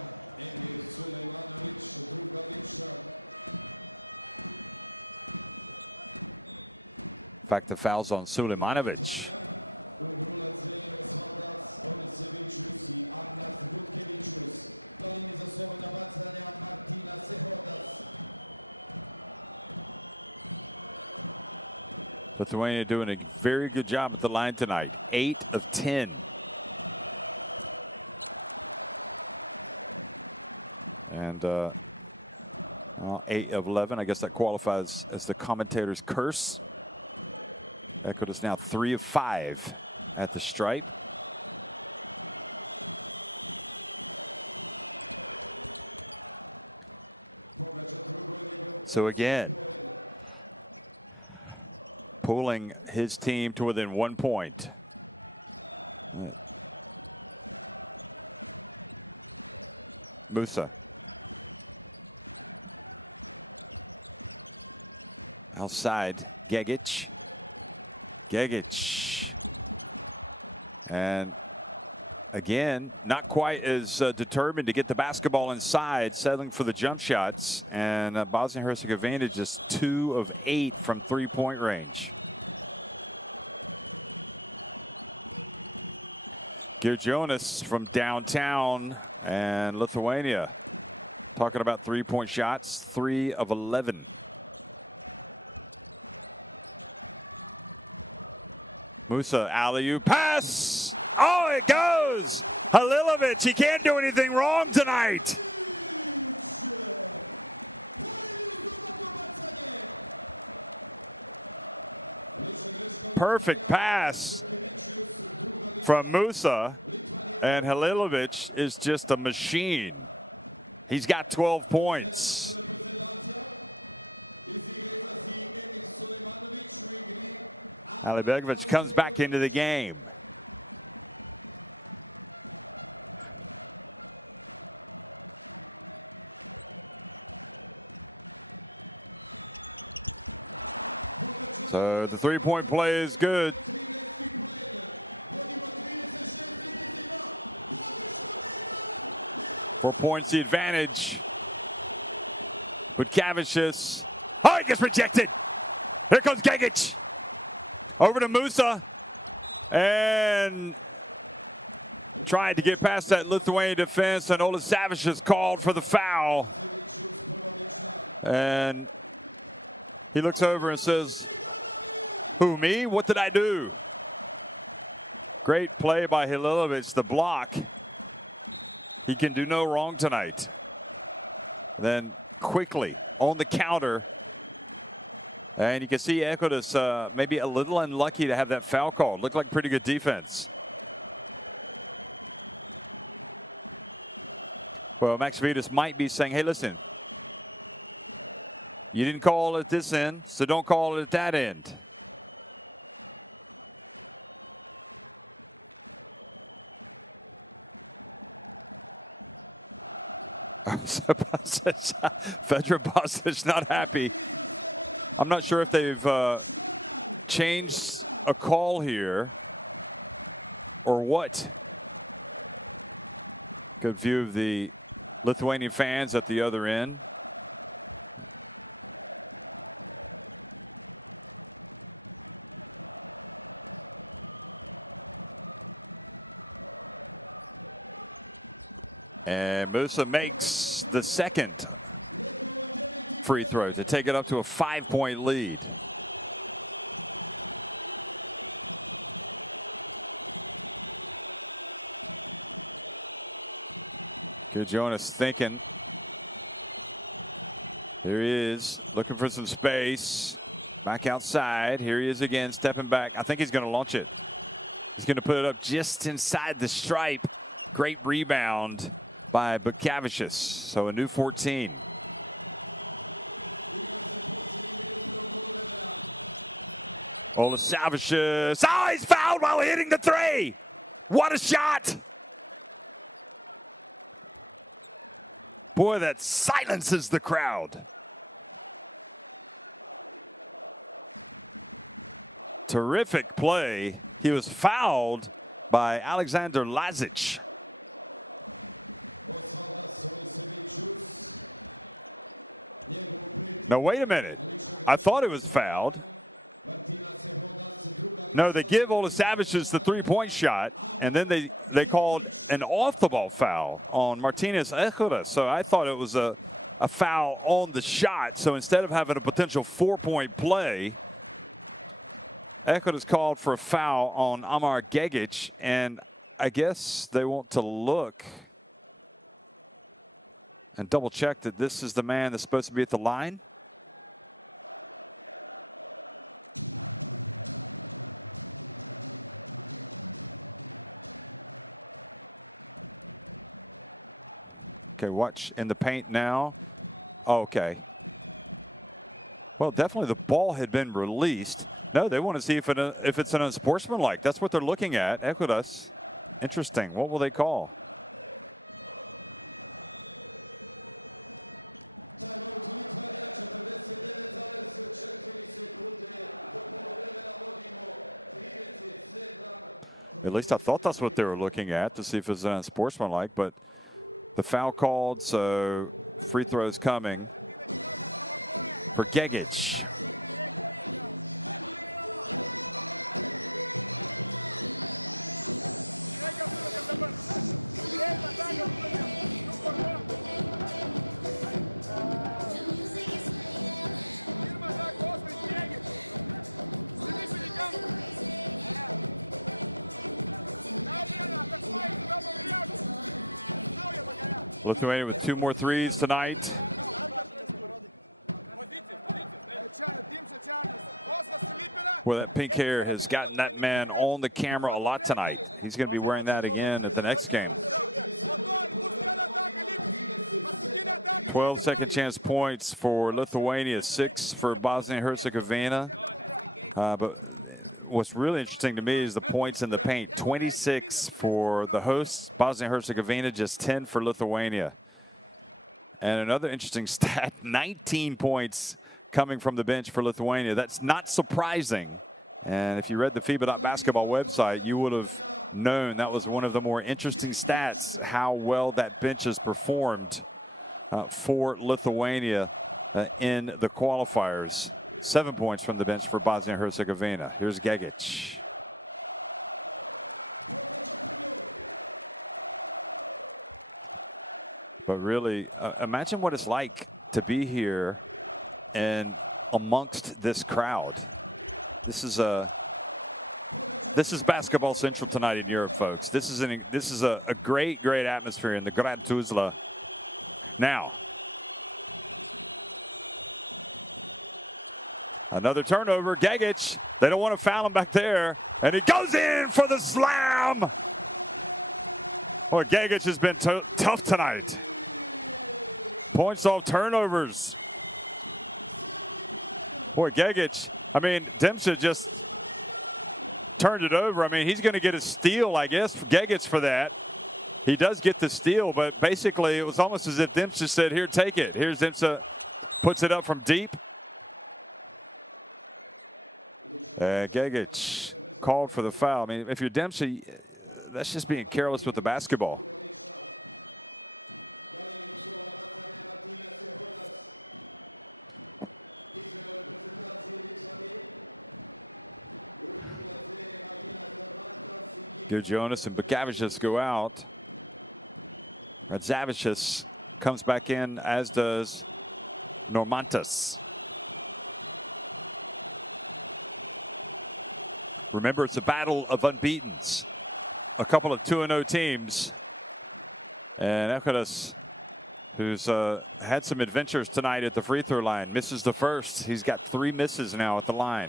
In fact, the foul's on Sulemanovic. Lithuania doing a very good job at the line tonight. 8 of 10. And well, 8 of 11. I guess that qualifies as the commentator's curse. Ecuador is now 3 of 5 at the stripe. So again, pulling his team to within 1 point. Musa. Outside, Gegic. And again, not quite as determined to get the basketball inside, settling for the jump shots. And Bosnia and Herzegovina just 2 of 8 from 3-point range. Jonas from downtown, and Lithuania talking about 3-point shots, 3 of 11. Musa, alley-oop pass. Oh, it goes. Halilovic, he can't do anything wrong tonight. Perfect pass from Musa, and Halilovic is just a machine. He's got 12 points. Halilovic comes back into the game. So the 3-point play is good. Four points the advantage. With Kavicius. Oh, he gets rejected. Here comes Gegic. Over to Musa. And tried to get past that Lithuanian defense, and Olasavic is called for the foul. And he looks over and says, "Who, me? What did I do?" Great play by Halilovic, the block. He can do no wrong tonight. Then quickly on the counter. And you can see Ecuador's maybe a little unlucky to have that foul call. Looked like pretty good defense. Well, Max Vitas might be saying, hey, listen, you didn't call it at this end, so don't call it at that end. Vedran Bosic not happy. I'm not sure if they've changed a call here or what. Good view of the Lithuanian fans at the other end. Musa makes the second free throw to take it up to a 5-point lead. Good Jonas thinking. Here he is, looking for some space. Back outside. Here he is again, stepping back. I think he's going to launch it. He's going to put it up just inside the stripe. Great rebound by Bukavicius. So a new 14. Olasavicius. Oh, he's fouled while hitting the three. What a shot. Boy, that silences the crowd. Terrific play. He was fouled by Alexander Lazic. Now, wait a minute. I thought it was fouled. No, they give Olasavicius the three-point shot, and then they called an off-the-ball foul on Martinez Ejura. So I thought it was a foul on the shot. So instead of having a potential 4-point play, Ejura's called for a foul on Amar Gegic, and I guess they want to look and double check that this is the man that's supposed to be at the line. Okay, watch in the paint now. Oh, okay. Well, definitely the ball had been released. No, they want to see if it's an unsportsmanlike. That's what they're looking at. Equitas. Interesting. What will they call? At least I thought that's what they were looking at, to see if it's an unsportsmanlike, but the foul called, so free throws coming for Gegic. Lithuania with 2 more threes tonight. Well, that pink hair has gotten that man on the camera a lot tonight. He's going to be wearing that again at the next game. 12 second chance points for Lithuania, 6 for Bosnia and Herzegovina. But what's really interesting to me is the points in the paint. 26 for the hosts, Bosnia and Herzegovina, just 10 for Lithuania. And another interesting stat, 19 points coming from the bench for Lithuania. That's not surprising. And if you read the FIBA.basketball website, you would have known that was one of the more interesting stats, how well that bench has performed for Lithuania in the qualifiers. 7 points from the bench for Bosnia and Herzegovina. Here's Gegic. But really, imagine what it's like to be here and amongst this crowd. This is Basketball Central tonight in Europe, folks. This is a great atmosphere in the Grad Tuzla. Now, another turnover. Gegic, they don't want to foul him back there, and he goes in for the slam. Boy, Gegic has been tough tonight. Points off turnovers. Boy, Gegic, I mean, Dempsey just turned it over. I mean, he's going to get a steal, I guess, Gegic for that. He does get the steal, but basically it was almost as if Dempsey said, here, take it. Here's Dempsey, puts it up from deep. Gegic called for the foul. I mean, if you're Dempsey, that's just being careless with the basketball. Good Jonas and Bukavicius go out. Zavicius comes back in, as does Normantas. Remember, it's a battle of unbeatens. A couple of 2-0 teams. And Echodas, who's had some adventures tonight at the free throw line, misses the first. He's got 3 misses now at the line.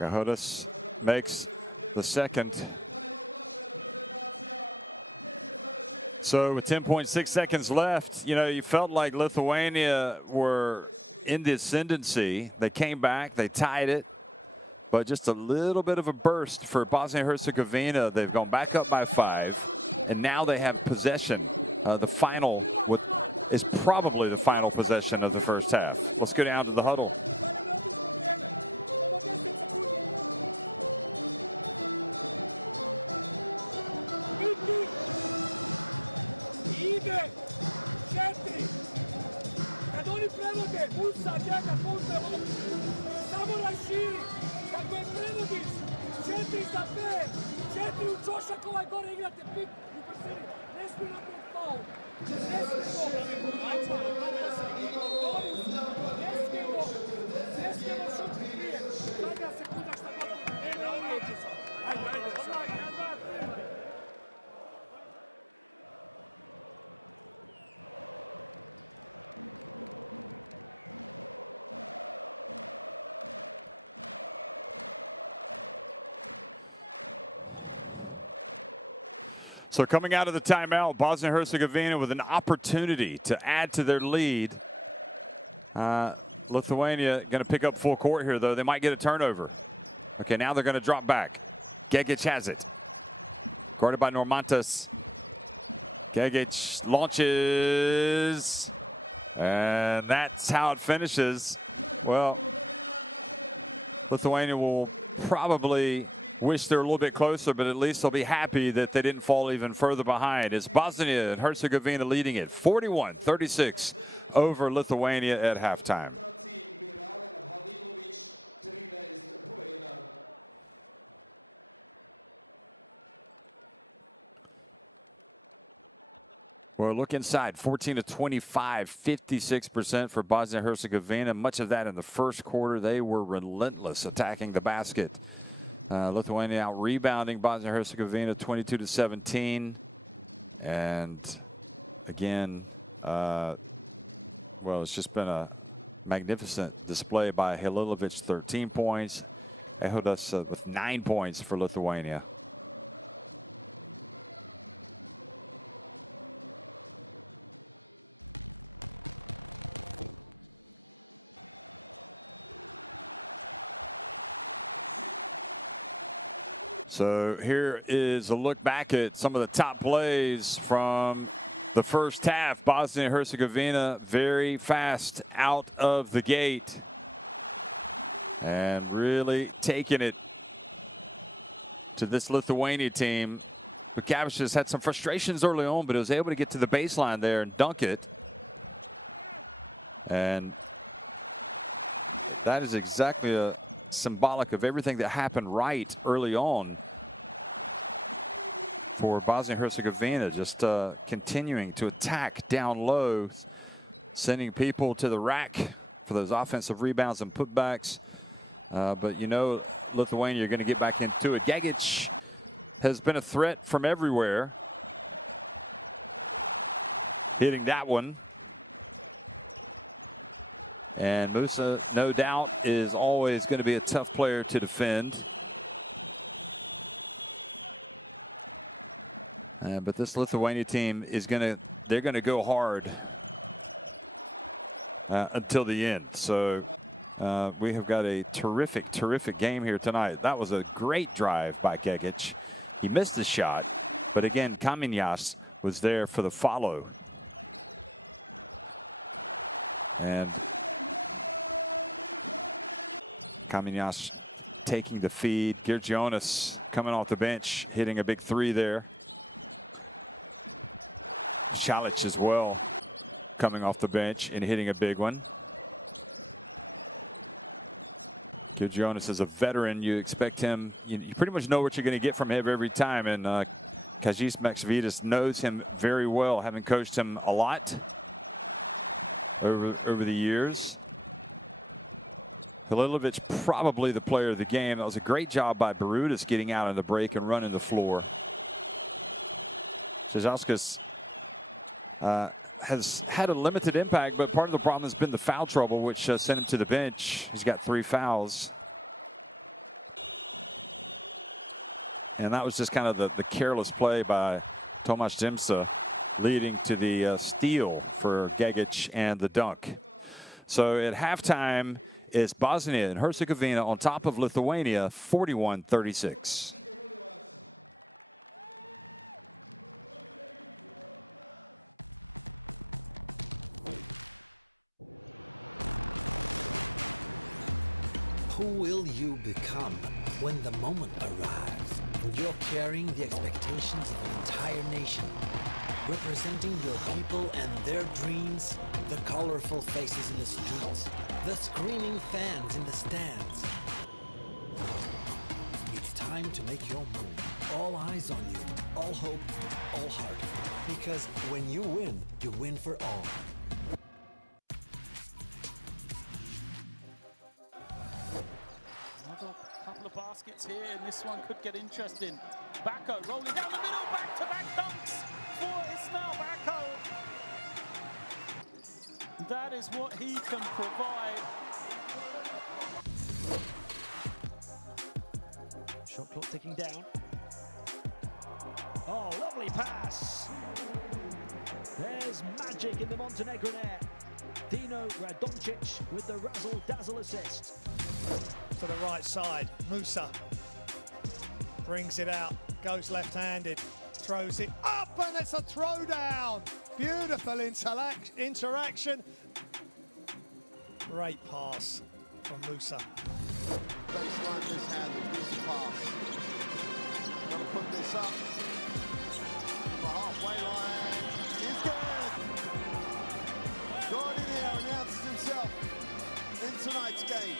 Echodas makes the second. So with 10.6 seconds left, you know, you felt like Lithuania were in the ascendancy. They came back, they tied it, but just a little bit of a burst for Bosnia and Herzegovina. They've gone back up by 5, and now they have possession. The final is probably the final possession of the first half. Let's go down to the huddle. Pulsa njega, pulsa samo raširi, kako je prevodiš, 4 za 5, 4 u čošak, ovaj gore igrate pik u brzini, ne smije napraviti faul, ne smijemo šutiti prije, zadnja sekunda šta god, ne uliječi se, ajde, So coming out of the timeout, Bosnia and Herzegovina with an opportunity to add to their lead. Lithuania going to pick up full court here, though. They might get a turnover. Okay, now they're going to drop back. Gegic has it. Guarded by Normantas. Gegic launches. And that's how it finishes. Well, Lithuania will probably wish they're a little bit closer, but at least they'll be happy that they didn't fall even further behind. It's Bosnia and Herzegovina leading it 41-36 over Lithuania at halftime. Well, look inside, 14 of 25, 56% for Bosnia and Herzegovina. Much of that in the first quarter. They were relentless attacking the basket. Lithuania out rebounding Bosnia and Herzegovina 22-17. And again, well, it's just been a magnificent display by Halilovic, 13 points. Echodas with 9 points for Lithuania. So here is a look back at some of the top plays from the first half. Bosnia and Herzegovina very fast out of the gate and really taking it to this Lithuania team. Bukavicius had some frustrations early on, but he was able to get to the baseline there and dunk it. And that is exactly symbolic of everything that happened right early on for Bosnia and Herzegovina, just continuing to attack down low, sending people to the rack for those offensive rebounds and putbacks. But you know, Lithuania, you're going to get back into it. Gegic has been a threat from everywhere, hitting that one. And Musa, no doubt, is always going to be a tough player to defend. But this Lithuania team is they're going to go hard until the end. So we have got a terrific, terrific game here tonight. That was a great drive by Gegic. He missed his shot, but again, Kaminas was there for the follow. And Kaminas taking the feed. Girgionis coming off the bench, hitting a big 3 there. Šalić as well. coming off the bench and hitting a big one. Good Jonas is a veteran. You expect him, you pretty much know what you're going to get from him every time. And Kazis Maksvidas knows him very well, having coached him a lot over the years. Halilovic probably the player of the game. That was a great job by Barudas getting out on the break and running the floor. Czezauskas has had a limited impact, but part of the problem has been the foul trouble, which sent him to the bench. He's got 3 fouls. And that was just kind of the careless play by Tomasz Zimsa, leading to the steal for Gegic and the dunk. So at halftime, it's Bosnia and Herzegovina on top of Lithuania, 41-36. Who will you become when the moment arrives and you're carrying the expectations of an entire nation, representing your people and their dreams, the colorful faces in the streets, the screaming fans in the stands? It's time to make your move. All eyes on you, all hope, all heart. Because when you win for all. Couple of baskets here, and this one could get interesting. Bacco rolling down the middle, back-to-back dunks for Ismail Bacco. That is what he can provide. Shot clock ticking down. Oh, lovely pass. There's magic in the Montenegrin air. Dino Radoncic with the razzle-dazzle assist. To the right side, Musa brings it out, goes left-handed, throws it up, and it's a throwdown. Beautiful interaction. Great pass from Musa. Baseline mishandled, Musa pass. Gonna put this up. The halfway line is good. Gordon here announces himself in tonight's game.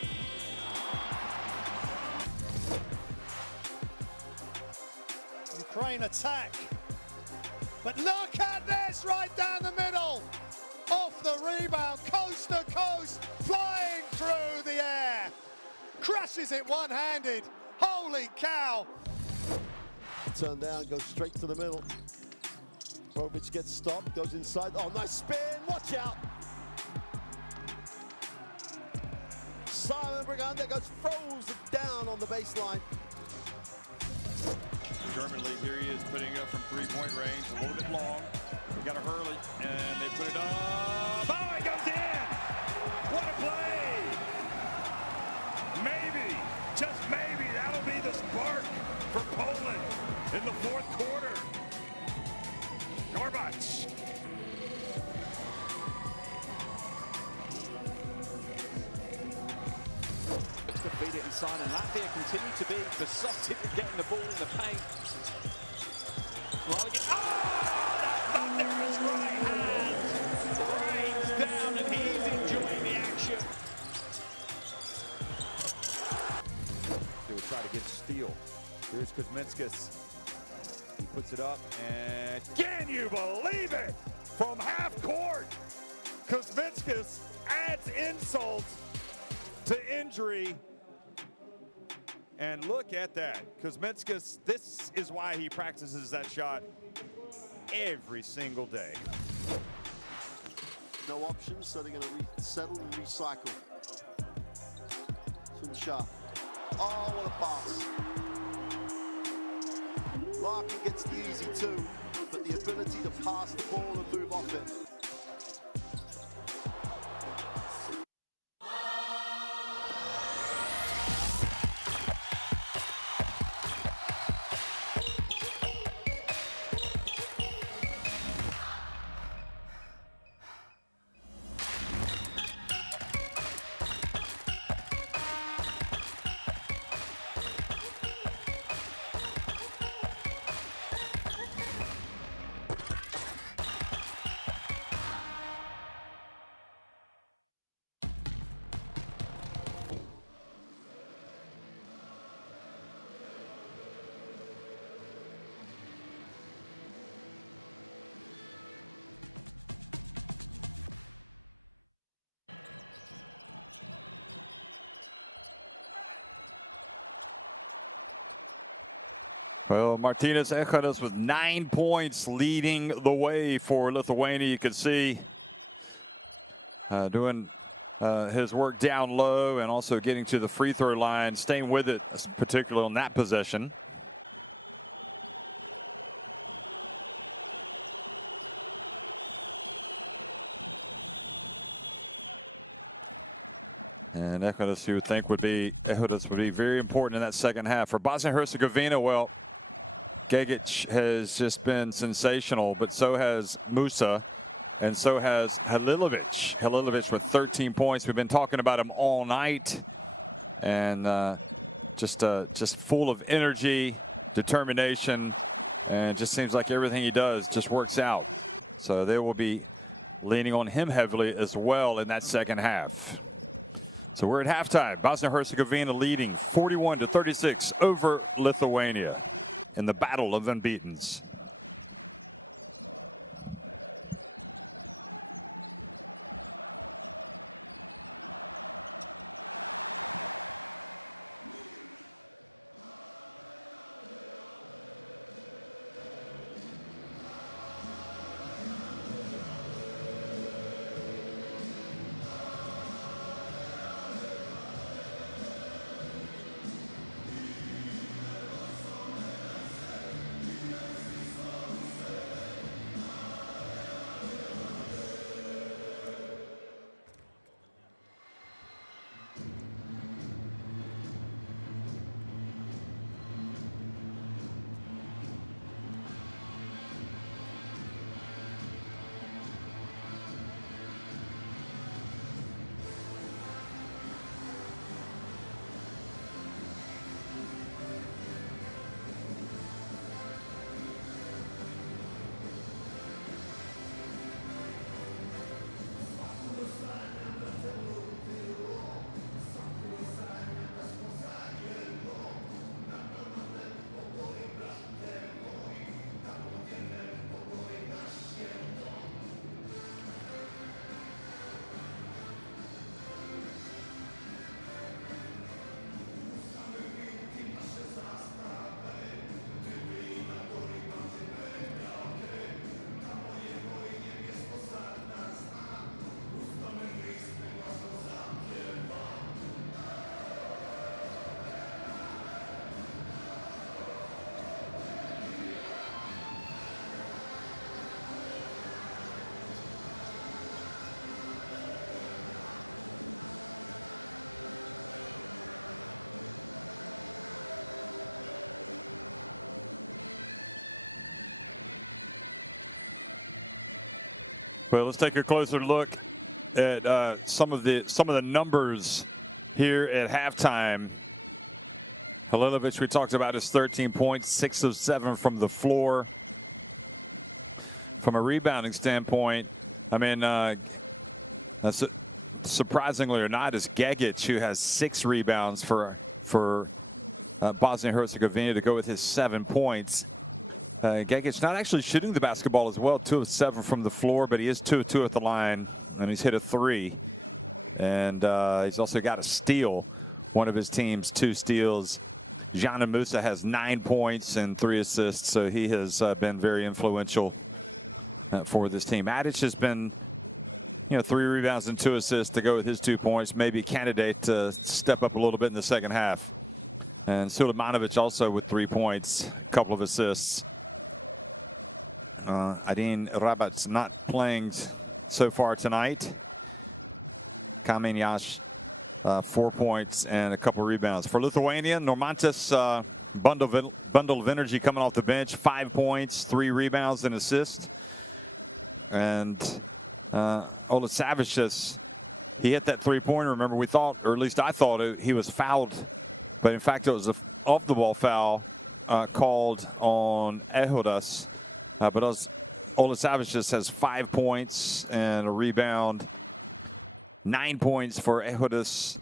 Ukraine attack, but look at this right down the middle, off the rebound, coast to coast, flying through the air, crushes it one-handed. Holy cow! Turn down, goes straight to the middle. Bobic gets stopped, goes inside. Oh, nice spin, watch out! Simon Briganda goes frozen down on the baseline. German lead, here he is putting up from 3-point range, a little bit long. We got a Hurley, and they put it up. Oh, it goes in! What a play! Maybe, just maybe, that'll be the spark for Poland in the 4th quarter. Gorbach. Defeat it inside, and Latvia continue to be besotted with getting the ball in the paint. Oh, that thunderous right hand rains down, and he's enjoying the action. They would try to get a steal. Here's Kuzminskis. He puts it up, and can you believe it? From half court, Kuzminskis adds insult to injury. And look at that. Kuzminskis, this is why he practices that shot every single day. No options, so they're going to settle and recycle. Sunshar. Oh, what a pass. Larkin gets the easy two, but the ability to pass the ball and move off it. Well, Martynas Echodas with 9 points leading the way for Lithuania. You can see doing his work down low and also getting to the free throw line, staying with it, particularly on that possession. And Echodas, you would think, would be very important in that second half. For Bosnia and Herzegovina, well, Gegic has just been sensational, but so has Musa, and so has Halilovic. Halilovic with 13 points. We've been talking about him all night, and just full of energy, determination, and it just seems like everything he does just works out. So they will be leaning on him heavily as well in that second half. So we're at halftime. Bosnia and Herzegovina leading 41-36 over Lithuania in the battle of unbeatens. Well, let's take a closer look at some of the numbers here at halftime. Halilovic, we talked about his 13 points, 6 of 7 from the floor. From a rebounding standpoint, I mean, surprisingly or not, is Gegic, who has 6 rebounds for Bosnia and Herzegovina to go with his 7 points. Gegic not actually shooting the basketball as well, 2 of 7 from the floor, but he is 2 of 2 at the line, and he's hit a 3. And he's also got a steal, one of his team's 2 steals. Jana Musa has 9 points and 3 assists, so he has been very influential for this team. Adic has been, 3 rebounds and 2 assists to go with his 2 points, maybe a candidate to step up a little bit in the second half. And Sulemanovic also with 3 points, a couple of assists. Adin Rabat's not playing so far tonight. Kamin Yash, 4 points and a couple rebounds. For Lithuania, Normantas, bundle of energy coming off the bench, 5 points, 3 rebounds and assists. And Olasavicius, he hit that 3-pointer. Remember, we thought, or at least I thought, he was fouled, but in fact it was an off-the-ball foul called on Echodas. But Olasavicius has 5 points and a rebound. 9 points for Echodas,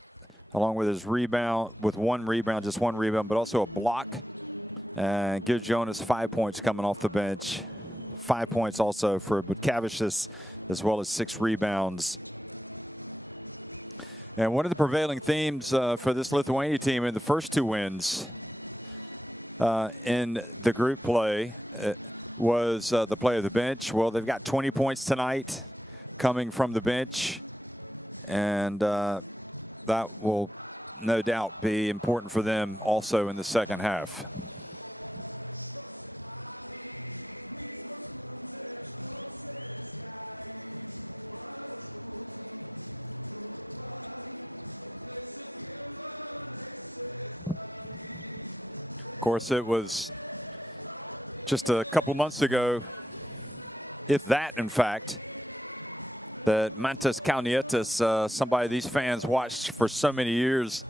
along with his rebound, with 1 rebound, just 1 rebound, but also a block. And gives Jonas 5 points coming off the bench. 5 points also for Butkavicius, as well as 6 rebounds. And one of the prevailing themes for this Lithuania team in the first 2 wins in the group play was the play of the bench. Well, they've got 20 points tonight coming from the bench, and that will no doubt be important for them also in the second half. Of course, it was just a couple months ago, if that, in fact, that Mantas Kalnietis, somebody these fans watched for so many years,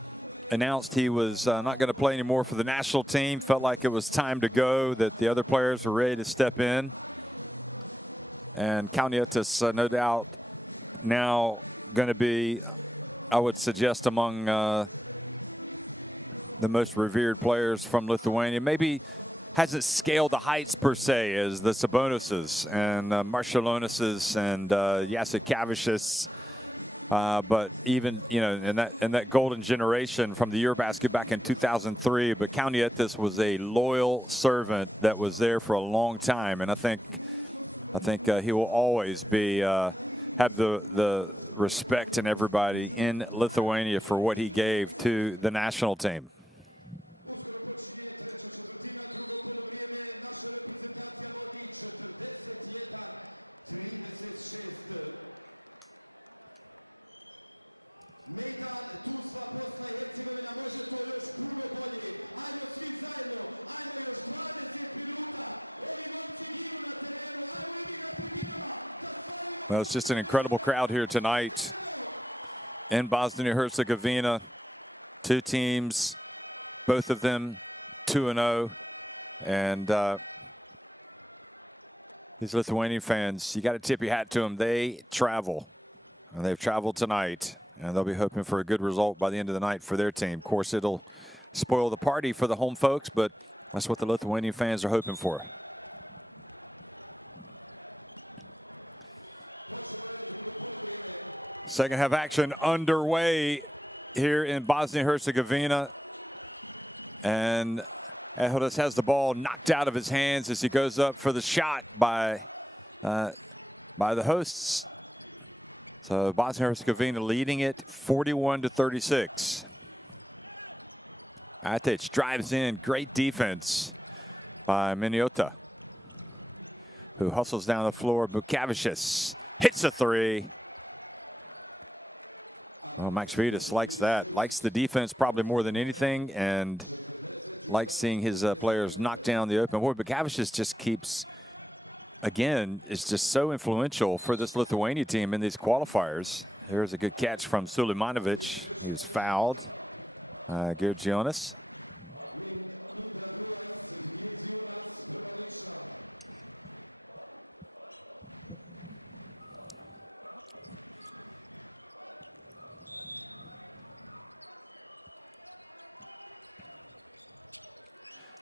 announced he was not going to play anymore for the national team. Felt like it was time to go, that the other players were ready to step in. And Kalnietis, no doubt, now going to be, I would suggest, among the most revered players from Lithuania. Maybe hasn't scaled the heights per se as the Sabonises and Marciulionis's and Jacek Kavicius, but even, you know, in that golden generation from the Eurobasket back in 2003. But Kalnietis was a loyal servant that was there for a long time, and I think he will always be have the respect in everybody in Lithuania for what he gave to the national team. Bosna i Hercegovina može to još puno bolje. Ajmo svi zajedno, ajmo još 20 minuta. Ovi momci ginu na terenu, ajmo i mi na tribinama. Well, it's just an incredible crowd here tonight in Bosnia and Herzegovina. Two teams, both of them 2-0, and these Lithuanian fans, you got to tip your hat to them. They travel, and they've traveled tonight, and they'll be hoping for a good result by the end of the night for their team. Of course, it'll spoil the party for the home folks, but that's what the Lithuanian fans are hoping for. Second half action underway here in Bosnia and Herzegovina, and Ehodas has the ball knocked out of his hands as he goes up for the shot by the hosts. So Bosnia and Herzegovina leading it 41-36. Atic drives in, great defense by Miniota, who hustles down the floor. Bukavicius hits a three. Well, Max Vitas likes that, likes the defense probably more than anything, and likes seeing his players knock down the open. Boy, Bukavicius just keeps, again, is just so influential for this Lithuania team in these qualifiers. There's a good catch from Sulemanovic, who's fouled. Girgionis.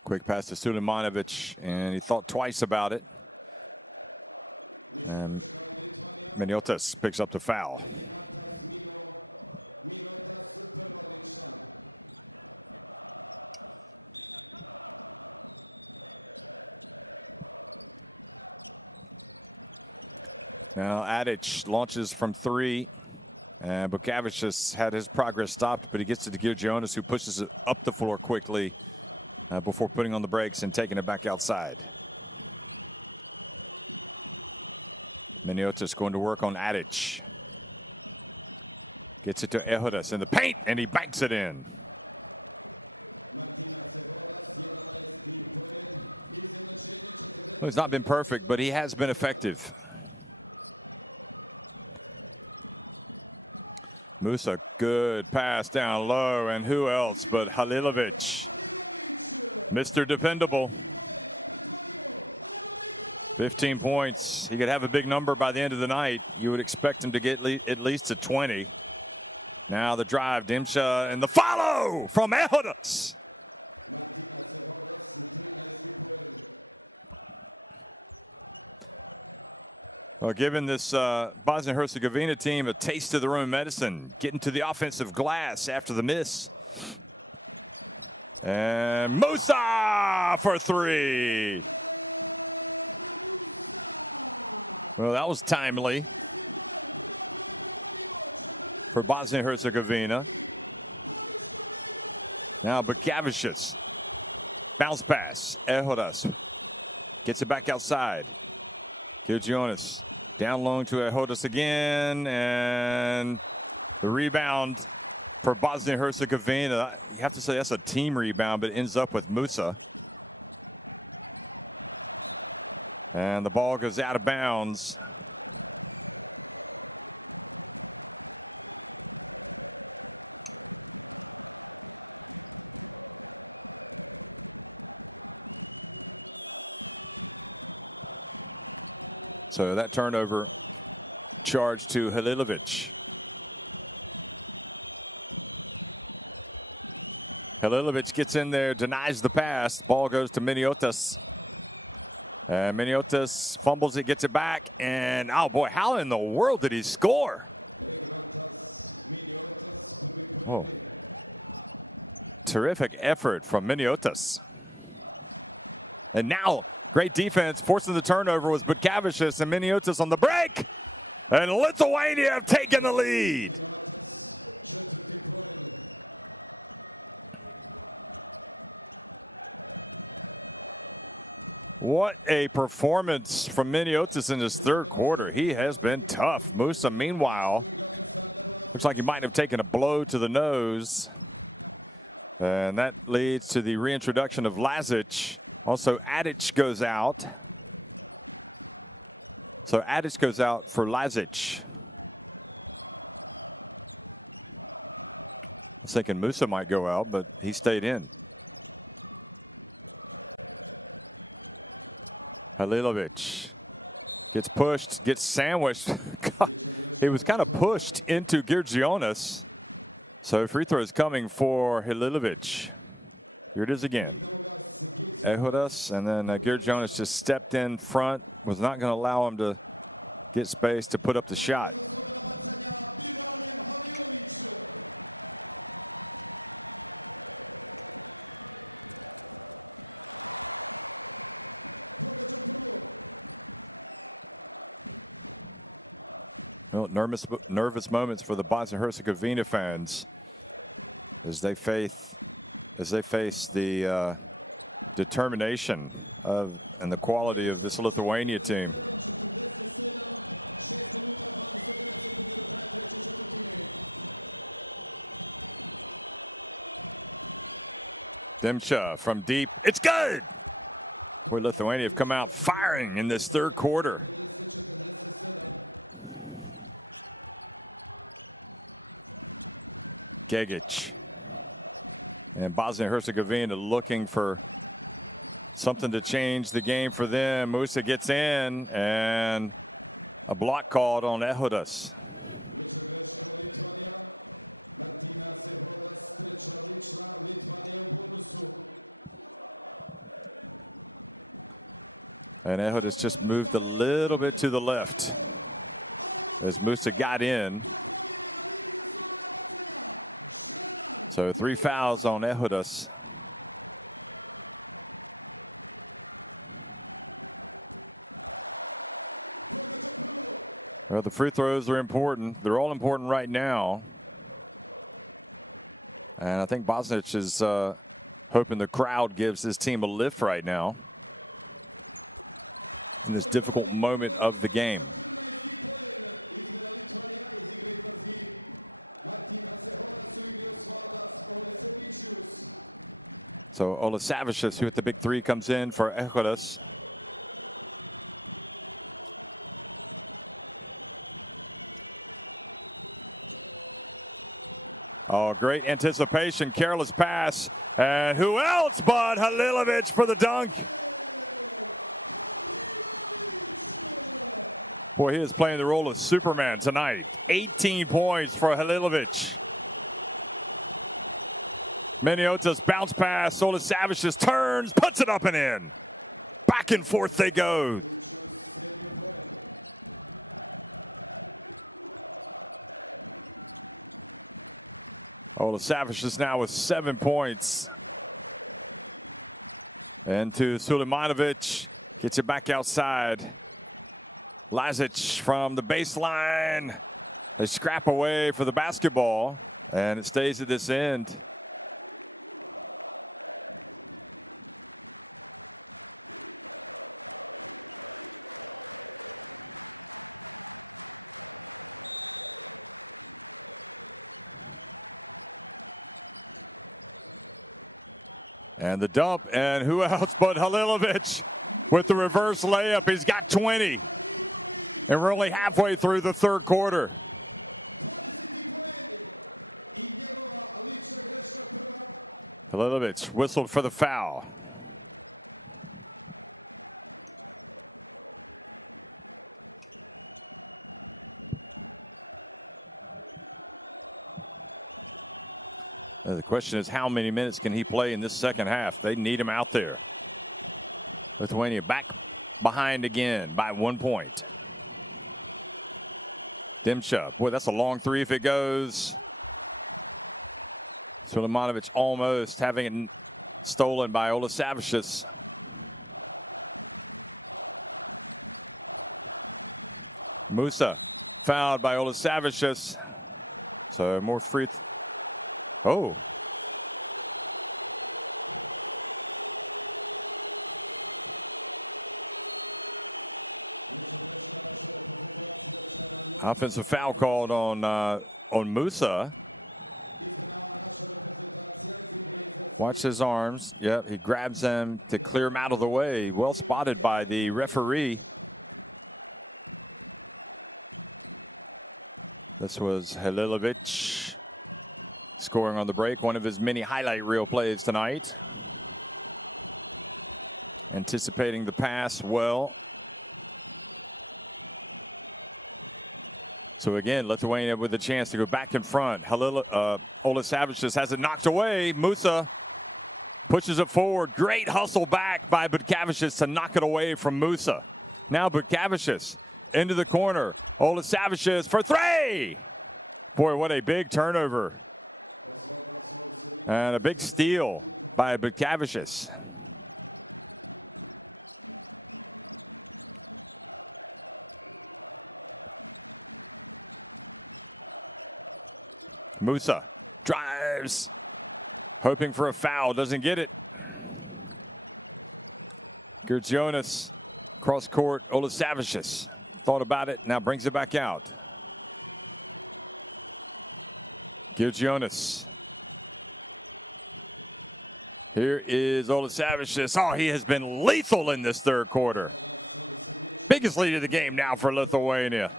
Quick pass to Sulemanovic, and he thought twice about it. And Miniotas picks up the foul. Now Adic launches from three, and Bukavicius had his progress stopped, but he gets it to Girgionis, who pushes it up the floor quickly before putting on the brakes and taking it back outside. Miniotas going to work on Adic. Gets it to Ehodas in the paint, and he banks it in. Well, he's not been perfect, but he has been effective. Musa, good pass down low, and who else but Halilovic, Mr. Dependable. 15 points. He could have a big number by the end of the night. You would expect him to get at least to 20. Now the drive, Dimcha, and the follow from Ehodas. Well, giving this Bosnia and Herzegovina team a taste of their own medicine, getting to the offensive glass after the miss. And Musa for three. Well, that was timely for Bosnia and Herzegovina. Now Bukavicius. Bounce pass. Ehodas gets it back outside. Gilgionis down low to Ehodas again. And the rebound for Bosnia and Herzegovina. You have to say that's a team rebound, but it ends up with Musa. And the ball goes out of bounds. So that turnover charge to Halilovic. Halilovic gets in there, denies the pass. Ball goes to Miniotas. And Miniotas fumbles it, gets it back. And oh boy, how in the world did he score? Oh. Terrific effort from Miniotas. And now, great defense, forcing the turnover was Bukavicius and Miniotas on the break. And Lithuania have taken the lead. What a performance from Miniotas in his third quarter. He has been tough. Musa, meanwhile, looks like he might have taken a blow to the nose. And that leads to the reintroduction of Lazic. Also, Adic goes out. So Adic goes out for Lazic. I was thinking Musa might go out, but he stayed in. Halilovic gets pushed, gets sandwiched. He was kind of pushed into Gilgionis. So free throws coming for Halilovic. Here it is again. Ehodas, and then Gilgionis just stepped in front, was not going to allow him to get space to put up the shot. Well, nervous moments for the Bosnia and Herzegovina fans as they face the determination of and the quality of this Lithuania team. Dimcha from deep. It's good. Boy, Lithuania have come out firing in this third quarter. Gegic. And Bosnia and Herzegovina looking for something to change the game for them. Musa gets in, and a block called on Ehodas. And Ehodas just moved a little bit to the left as Musa got in. So 3 fouls on Ehodas. Well, the free throws are important. They're all important right now. And I think Bosnic is hoping the crowd gives his team a lift right now in this difficult moment of the game. So Olasavicius, who at the big three, comes in for Ehodas. Oh, great anticipation, careless pass. And who else but Halilovic for the dunk. Boy, he is playing the role of Superman tonight. 18 points for Halilovic. Miniotas bounce pass. Olasavicius turns, puts it up and in. Back and forth they go. Olasavicius now with 7 points. Into Sulemanovic. Gets it back outside. Lazic from the baseline. They scrap away for the basketball, and it stays at this end. And the dump, and who else but Halilovic with the reverse layup. He's got 20. And we're only halfway through the third quarter. Halilovic whistled for the foul. The question is, how many minutes can he play in this second half? They need him out there. Lithuania back behind again by 1 point. Dimcha, boy, that's a long three if it goes. Sulemanovic almost having it stolen by Olasavicius. Musa fouled by Olasavicius. So more free. Oh. Offensive foul called on Musa. Watch his arms. Yep, he grabs them to clear him out of the way. Well spotted by the referee. This was Halilovic scoring on the break, one of his many highlight reel plays tonight. Anticipating the pass well. So again, Lithuania with a chance to go back in front. Olasavicius has it knocked away. Musa pushes it forward. Great hustle back by Butkevičius to knock it away from Musa. Now Butkevičius into the corner. Olasavicius for three. Boy, what a big turnover. And a big steal by Butkevičius. Musa drives, hoping for a foul, doesn't get it. Jonas cross court. Olasavicius thought about it, now brings it back out. Jonas. Here is Olasavicius. Oh, he has been lethal in this third quarter. Biggest lead of the game now for Lithuania.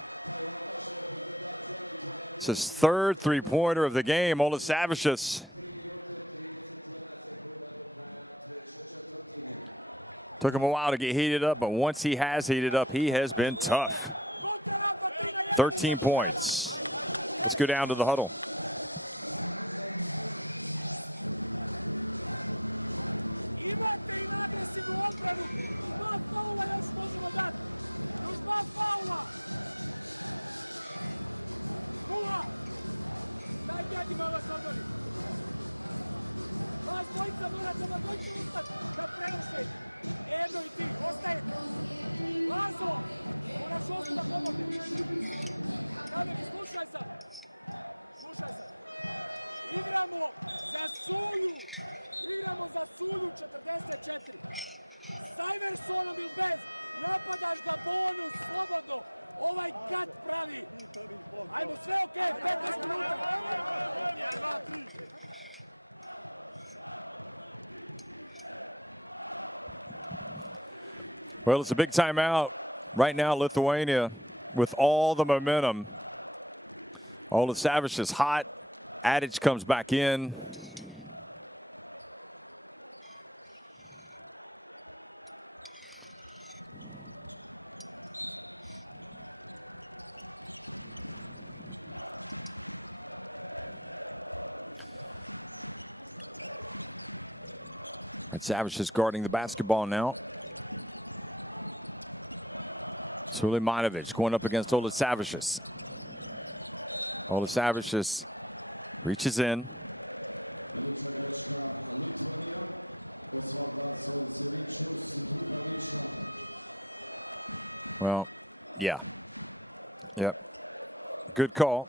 It's his third three-pointer of the game. Olasavicius. Took him a while to get heated up, but once he has heated up, he has been tough. 13 points. Let's go down to the huddle. Igramo za Sulju 44. Sa Iversonom ili bez, napadaš ga bonus, slobodno. Ovaj kat pravi. Ajmo sve okej, 15 minuta. 1, 2, 3. Well, it's a big timeout. Right now, Lithuania with all the momentum. Olasavicius is hot. Adic comes back in. Savage is guarding the basketball now. Sulemanovic going up against Olasavicius. Olasavicius reaches in. Well, yeah. Yep. Good call.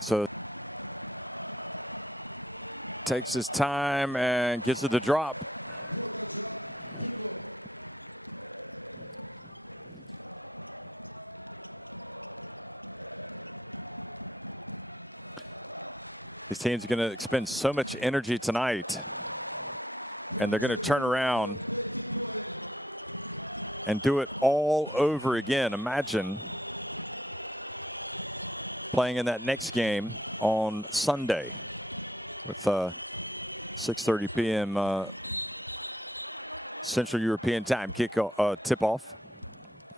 So takes his time and gets it to drop. These teams are going to expend so much energy tonight, and they're going to turn around and do it all over again. Imagine playing in that next game on Sunday with 6:30 p.m. Central European time tip-off,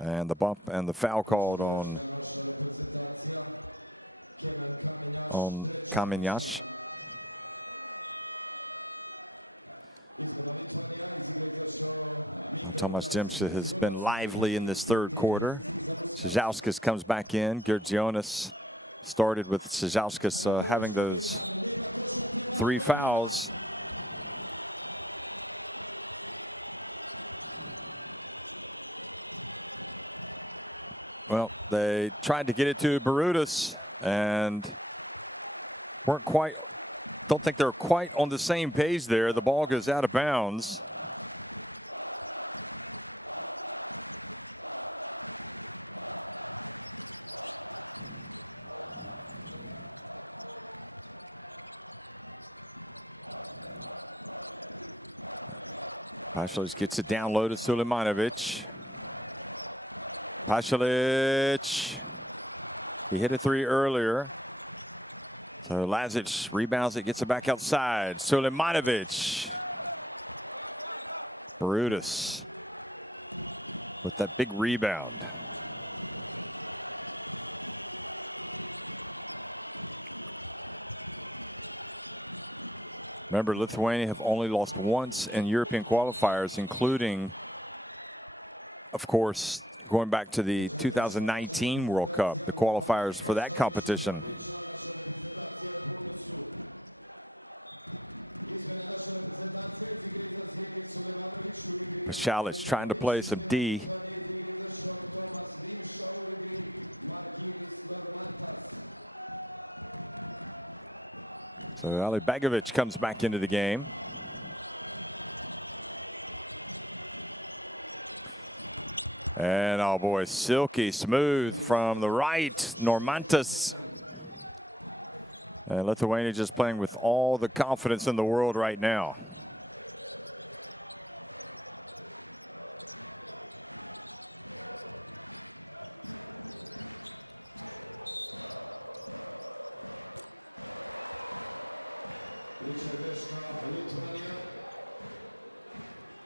and the bump and the foul called on Kamenjaš. Tomasz Dymsza has been lively in this third quarter. Szyzałkis comes back in. Gierdzionis started with Szyzałkis having those 3 fouls. Well, they tried to get it to Barutas and weren't quite, don't think they're quite on the same page there. The ball goes out of bounds. Pasalic gets it down low to Sulemanovic. Pasalic, he hit a 3 earlier. So Lazic rebounds it, gets it back outside. Sulemanovic. Barutas with that big rebound. Remember, Lithuania have only lost once in European qualifiers, including, of course, going back to the 2019 World Cup, the qualifiers for that competition. Pasalic trying to play some D. So Alibegovic comes back into the game. And oh boy, silky smooth from the right, Normantas. And Lithuania just playing with all the confidence in the world right now.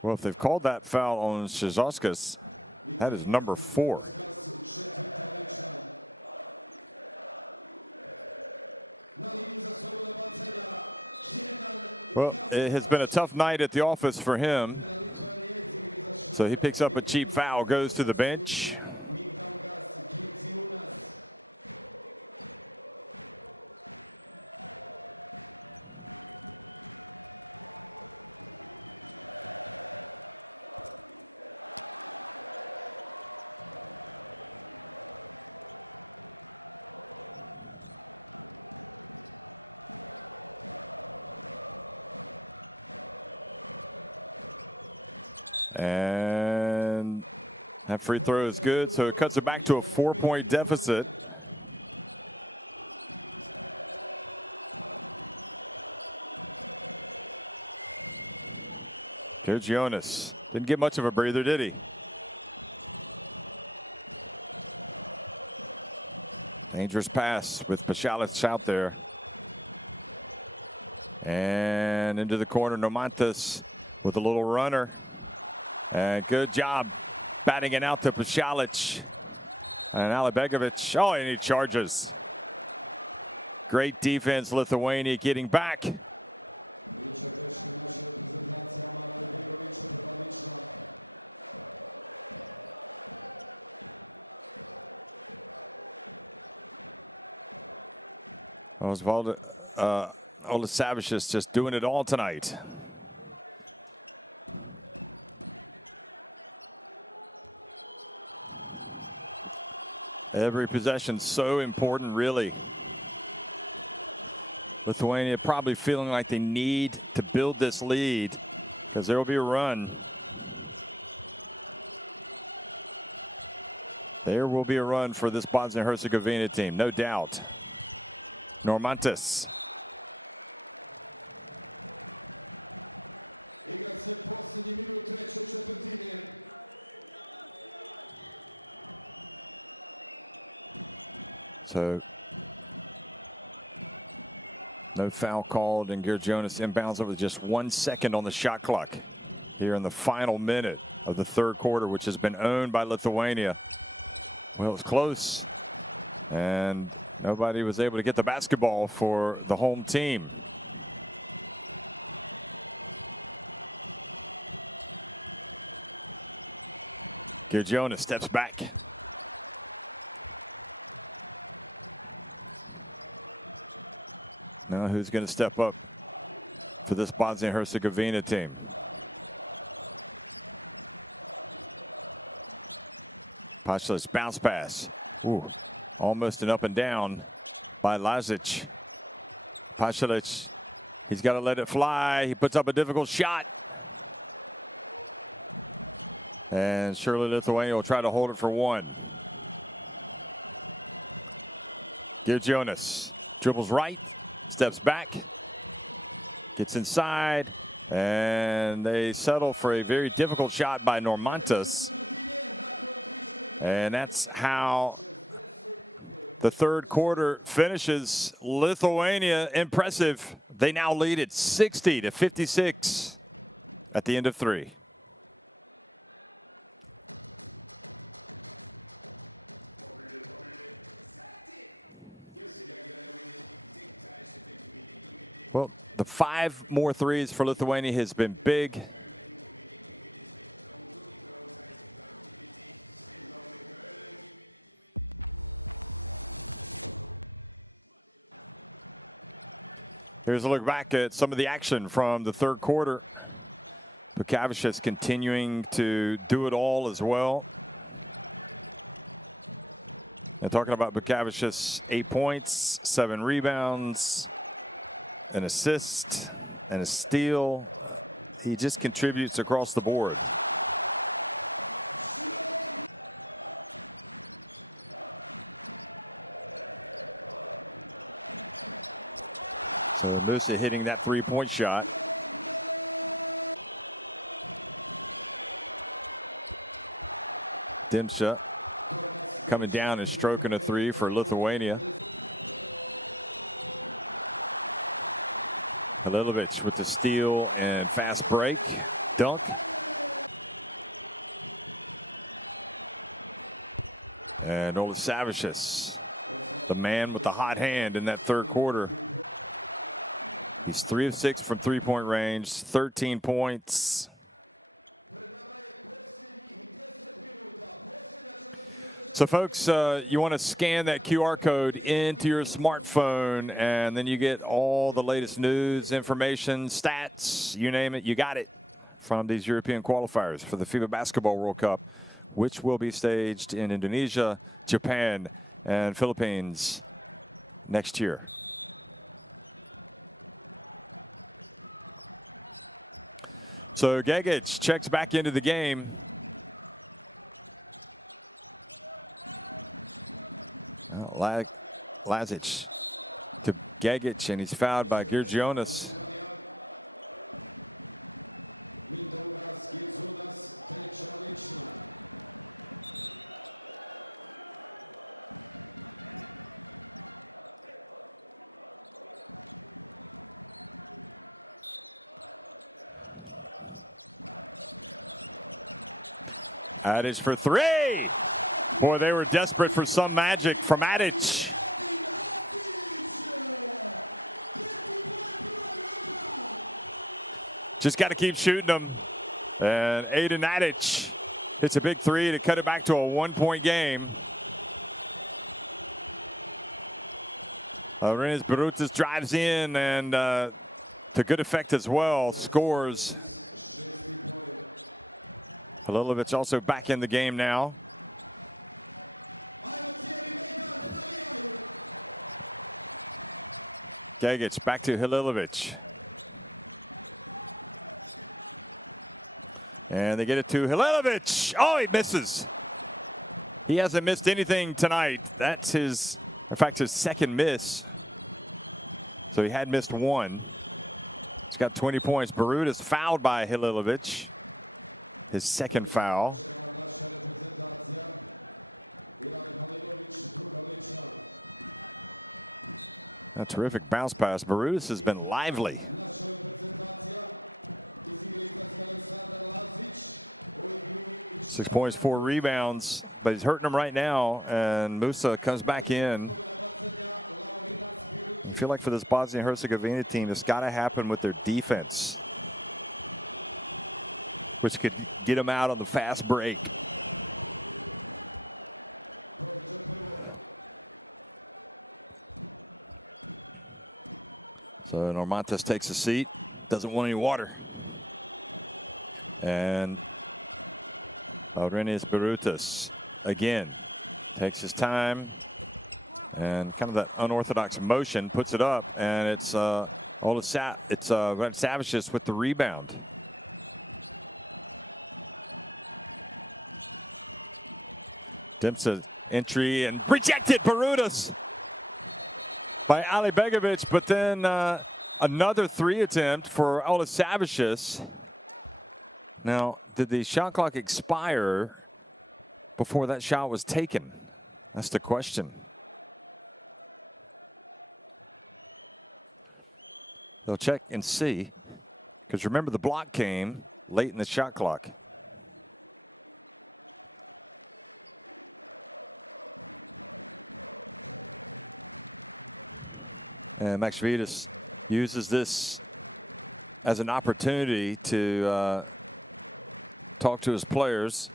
Well, if they've called that foul on Szyzałkis, that is number 4. Well, it has been a tough night at the office for him. So he picks up a cheap foul, goes to the bench. And that free throw is good, so it cuts it back to a 4-point deficit. Gierdzionis didn't get much of a breather, did he? Dangerous pass with Pasalic out there. And into the corner, Normantas with a little runner. And good job batting it out to Pasalic. And Alibegovic, oh, and he charges. Great defense, Lithuania getting back. Osvaldo Olasavicius just doing it all tonight. Every possession so important, really. Lithuania probably feeling like they need to build this lead because there will be a run. There will be a run for this Bosnia and Herzegovina team, no doubt. Normantas. So no foul called, and Jonas inbounds with just 1 second on the shot clock here in the final minute of the third quarter, which has been owned by Lithuania. Well, it was close, and nobody was able to get the basketball for the home team. Jonas steps back. Now who's going to step up for this Bosnia and Herzegovina team? Pasalic bounce pass. Ooh, almost an up and down by Lazic. Pasalic, he's got to let it fly. He puts up a difficult shot. And surely Lithuania will try to hold it for one. Jonas dribbles right. Steps back, gets inside, and they settle for a very difficult shot by Normantas. And that's how the third quarter finishes. Lithuania impressive. They now lead it 60-56 at the end of three. Well, the 5 more threes for Lithuania has been big. Here's a look back at some of the action from the third quarter. Bukavicius continuing to do it all as well. And talking about Bukavicius, 8 points, 7 rebounds, an assist, and a steal. He just contributes across the board. So Musa hitting that 3-point shot. Dimsha coming down and stroking a 3 for Lithuania. Halilovic with the steal and fast break. Dunk. And Olasavicius, the man with the hot hand in that third quarter. He's 3 of 6 from 3-point range, 13 points. So folks, you want to scan that QR code into your smartphone, and then you get all the latest news, information, stats, you name it, you got it from these European qualifiers for the FIBA Basketball World Cup, which will be staged in Indonesia, Japan, and Philippines next year. So Gegic checks back into the game. Lazic to Gegic, and he's fouled by Jonas. Adic for 3. Boy, they were desperate for some magic from Adic. Just got to keep shooting them. And Aiden Adic hits a big 3 to cut it back to a 1-point game. Renes Barutas drives in and to good effect as well, scores. Halilovic also back in the game now. Gegic back to Halilovic. And they get it to Halilovic. Oh, he misses. He hasn't missed anything tonight. That's his, in fact, his second miss. So he had missed one. He's got 20 points. Barutas fouled by Halilovic. His second foul. A terrific bounce pass. Barutas has been lively. Six points, 4 rebounds, but he's hurting them right now, and Musa comes back in. I feel like for this Bosnia and Herzegovina team, it's got to happen with their defense, which could get them out on the fast break. So Normantas takes a seat, doesn't want any water. And Renes Barutas again takes his time and kind of that unorthodox motion, puts it up, and it's Savicius with the rebound. Dempsey entry and rejected. Barutas by Ali Begovic, but then another 3 attempt for Savicius. Now, did the shot clock expire before that shot was taken? That's the question. They'll check and see, because remember the block came late in the shot clock. And Max Vitas uses this as an opportunity to talk to his players.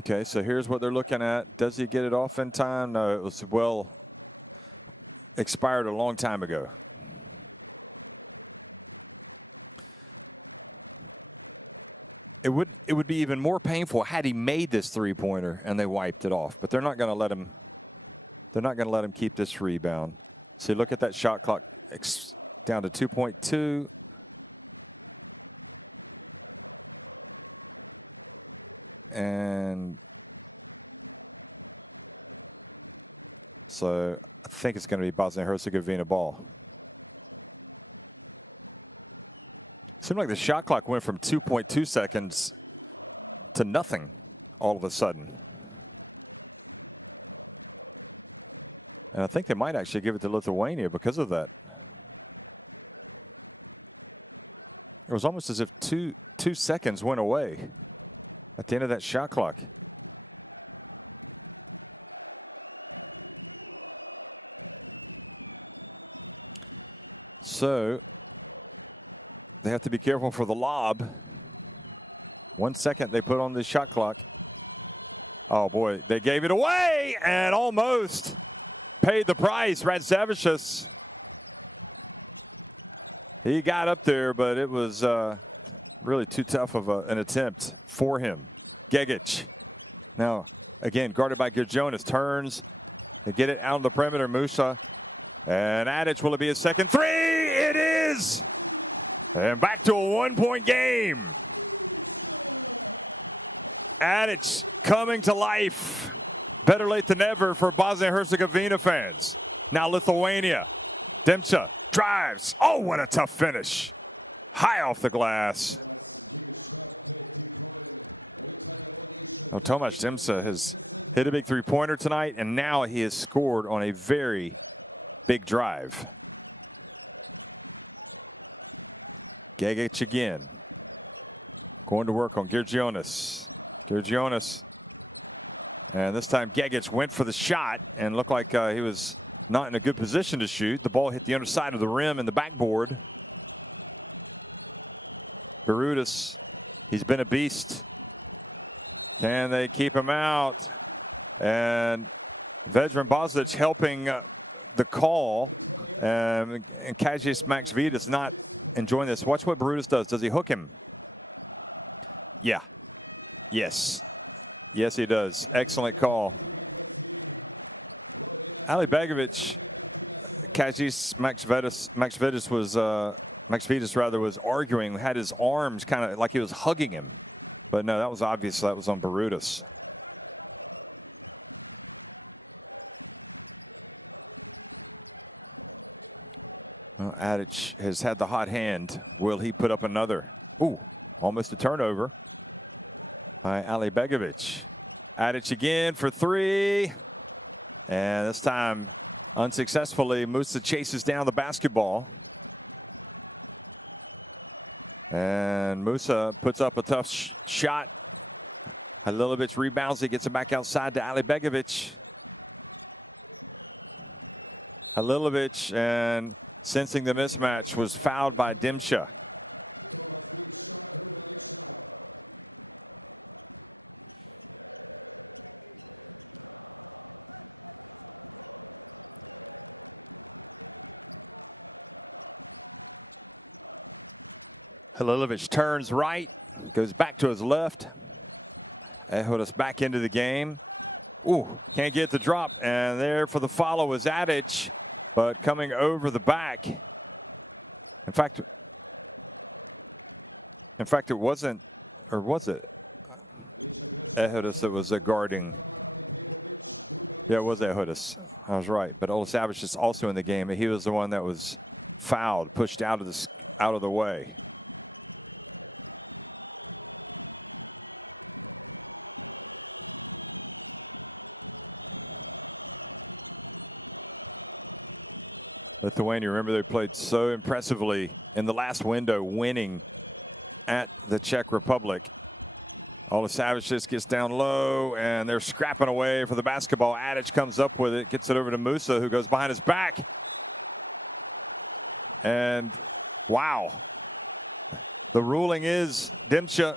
Okay, so here's what they're looking at. Does he get it off in time? No, it was well expired a long time ago. It would be even more painful had he made this 3-pointer and they wiped it off, but they're not going to let him. They're not going to let him keep this rebound. So look at that shot clock down to 2.2. And so I think it's going to be Bosnia and Herzegovina ball. Seemed like the shot clock went from 2.2 seconds to nothing all of a sudden. And I think they might actually give it to Lithuania because of that. It was almost as if two seconds went away at the end of that shot clock. So they have to be careful for the lob. 1 second they put on the shot clock. Oh boy, they gave it away and almost paid the price. Savicius. He got up there, but it was really too tough of an attempt for him. Gegic. Now, again, guarded by Girjonas. Turns. They get it out on the perimeter. Musa. And Adic, will it be a second 3? It is! And back to a 1-point game. Adic coming to life. Better late than never for Bosnia and Herzegovina fans. Now Lithuania. Dempsey drives. Oh, what a tough finish. High off the glass. Well, Tomasz Dempsey has hit a big 3-pointer tonight, and now he has scored on a very big drive. Gegic again. Going to work on Girjonas. Girjonas. And this time Gegic went for the shot and looked like he was not in a good position to shoot. The ball hit the underside of the rim and the backboard. Barutas, he's been a beast. Can they keep him out? And Vedran Bosnic helping the call. And Kazis Maxvidas not enjoying this. Watch what Brutus does. Does he hook him? Yeah. Yes. Yes, he does. Excellent call. Ali Begovic, Kazis Maxvidas was arguing, had his arms kind of like he was hugging him. But no, that was obvious. That was on Brutus. Well, Adic has had the hot hand. Will he put up another? Ooh, almost a turnover by Ali Begovic. Adic again for three. And this time, unsuccessfully, Musa chases down the basketball. And Musa puts up a tough shot. Halilovic rebounds. He gets it back outside to Ali Begovic. Halilovic, and sensing the mismatch, was fouled by Dimsha. Halilovic turns right, goes back to his left. Ehodas back into the game. Ooh, can't get the drop, and there for the follow is Adic, but coming over the back. In fact, it wasn't, or was it? Ehodas that was guarding. Yeah, it was Ehodas. I was right, but Olasavich is also in the game. He was the one that was fouled, pushed out of the way. Lithuania, remember, they played so impressively in the last window, winning at the Czech Republic. Olasavich just gets down low, and they're scrapping away for the basketball. Adic comes up with it, gets it over to Musa, who goes behind his back. And wow. The ruling is Dimsha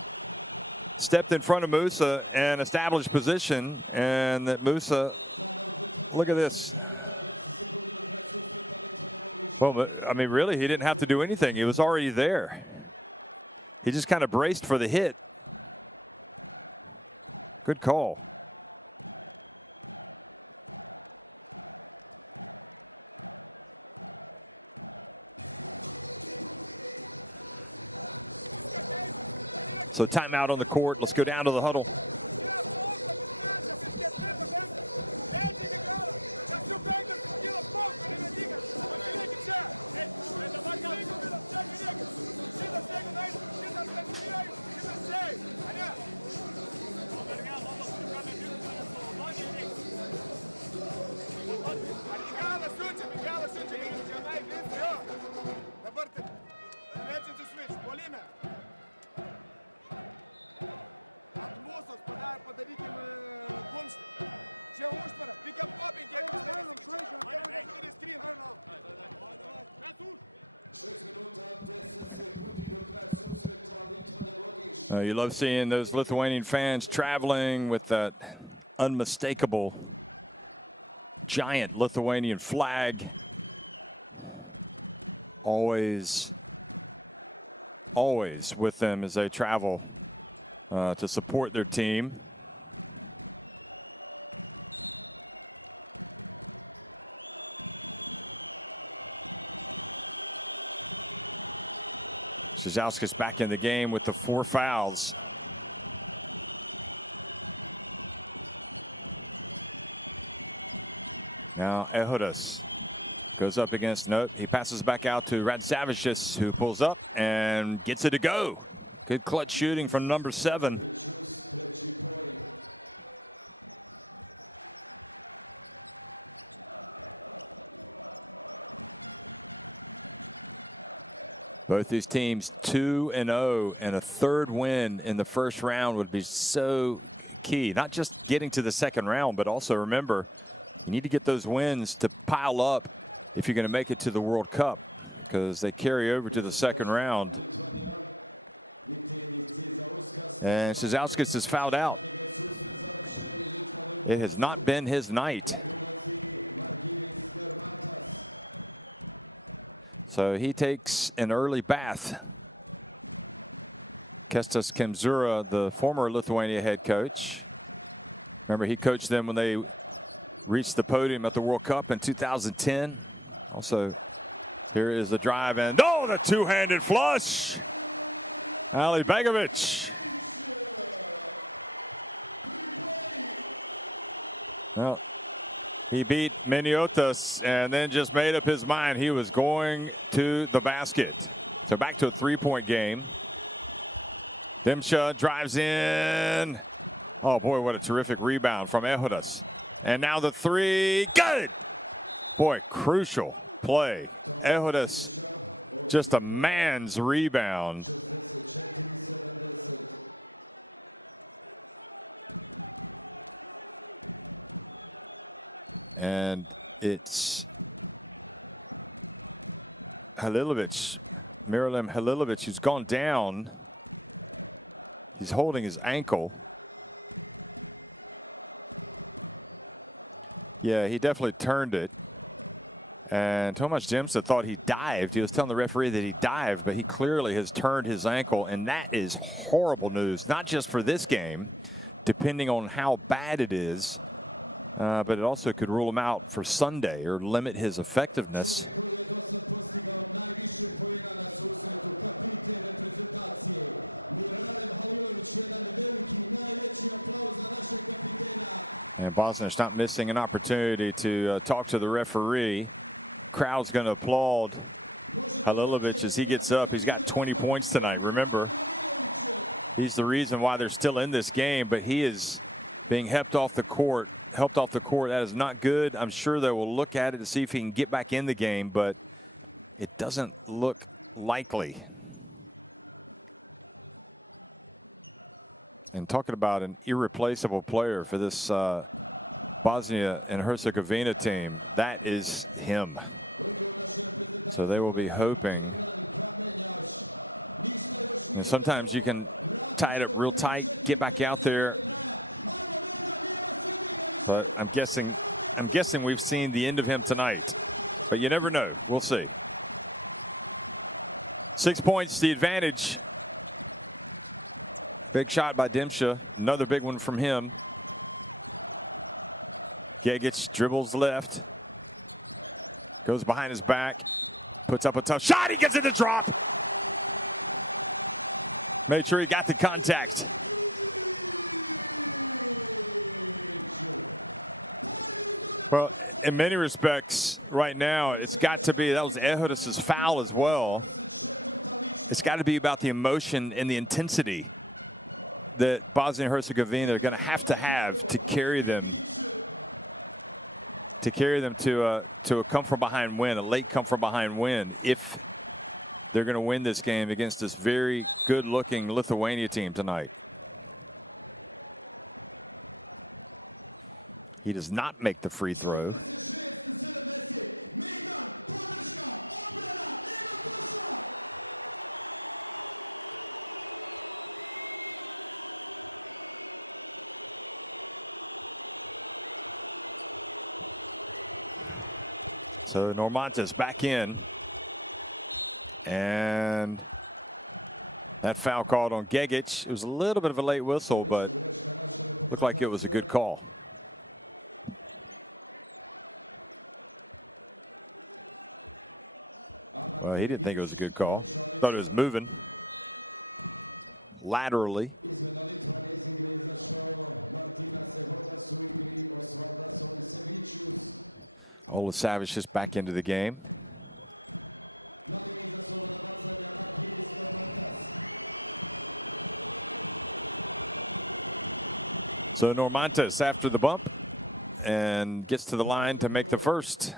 stepped in front of Musa and established position, and that Musa, look at this. Well, but I mean, really, he didn't have to do anything. He was already there. He just kind of braced for the hit. Good call. So timeout on the court. Let's go down to the huddle. You love seeing those Lithuanian fans traveling with that unmistakable giant Lithuanian flag. Always with them as they travel to support their team. Szyzalskis back in the game with the 4 fouls. Now Ehodas goes up against Note. He passes back out to Radzavicius, who pulls up and gets it to go. Good clutch shooting from number 7. Both these teams 2-0, and a third win in the first round would be so key. Not just getting to the second round, but also remember, you need to get those wins to pile up if you're going to make it to the World Cup, because they carry over to the second round. And Szyzalskis is fouled out. It has not been his night. So he takes an early bath. Kestas Kemzura, the former Lithuania head coach. Remember, he coached them when they reached the podium at the World Cup in 2010. Also, here is the drive, and oh, the two-handed flush. Ali Begovic. Well, he beat Miniotas and then just made up his mind he was going to the basket. So back to a three-point game. Dimsha drives in. Oh boy, what a terrific rebound from Ehodas. And now the three, good! Boy, crucial play. Ehodas, just a man's rebound. And it's Halilovic, Miralem Halilovic, who's gone down. He's holding his ankle. Yeah, he definitely turned it. And Tomasz Dimsa thought he dived. He was telling the referee that he dived, but he clearly has turned his ankle, and that is horrible news, not just for this game, depending on how bad it is, but it also could rule him out for Sunday or limit his effectiveness. And Bosnia's not missing an opportunity to talk to the referee. Crowd's going to applaud Halilovic as he gets up. He's got 20 points tonight. Remember, he's the reason why they're still in this game, but he is being helped off the court. That is not good. I'm sure they will look at it to see if he can get back in the game, but it doesn't look likely. And talking about an irreplaceable player for this Bosnia and Herzegovina team, that is him. So they will be hoping. And sometimes you can tie it up real tight, get back out there. But I'm guessing we've seen the end of him tonight. But you never know. We'll see. 6 points, the advantage. Big shot by Dimsha. Another big one from him. Gegic dribbles left. Goes behind his back. Puts up a tough shot. He gets it to drop. Made sure he got the contact. Well, in many respects, right now, it's got to be, that was Ehodas' foul as well. It's got to be about the emotion and the intensity that Bosnia and Herzegovina are going to have to carry them to a come from behind win, a late come from behind win, if they're going to win this game against this very good-looking Lithuania team tonight. He does not make the free throw. So Normantas back in. And that foul called on Gegic. It was a little bit of a late whistle, but looked like it was a good call. Well, he didn't think it was a good call. Thought it was moving laterally. Ola Savic just back into the game. So Normantas after the bump and gets to the line to make the first.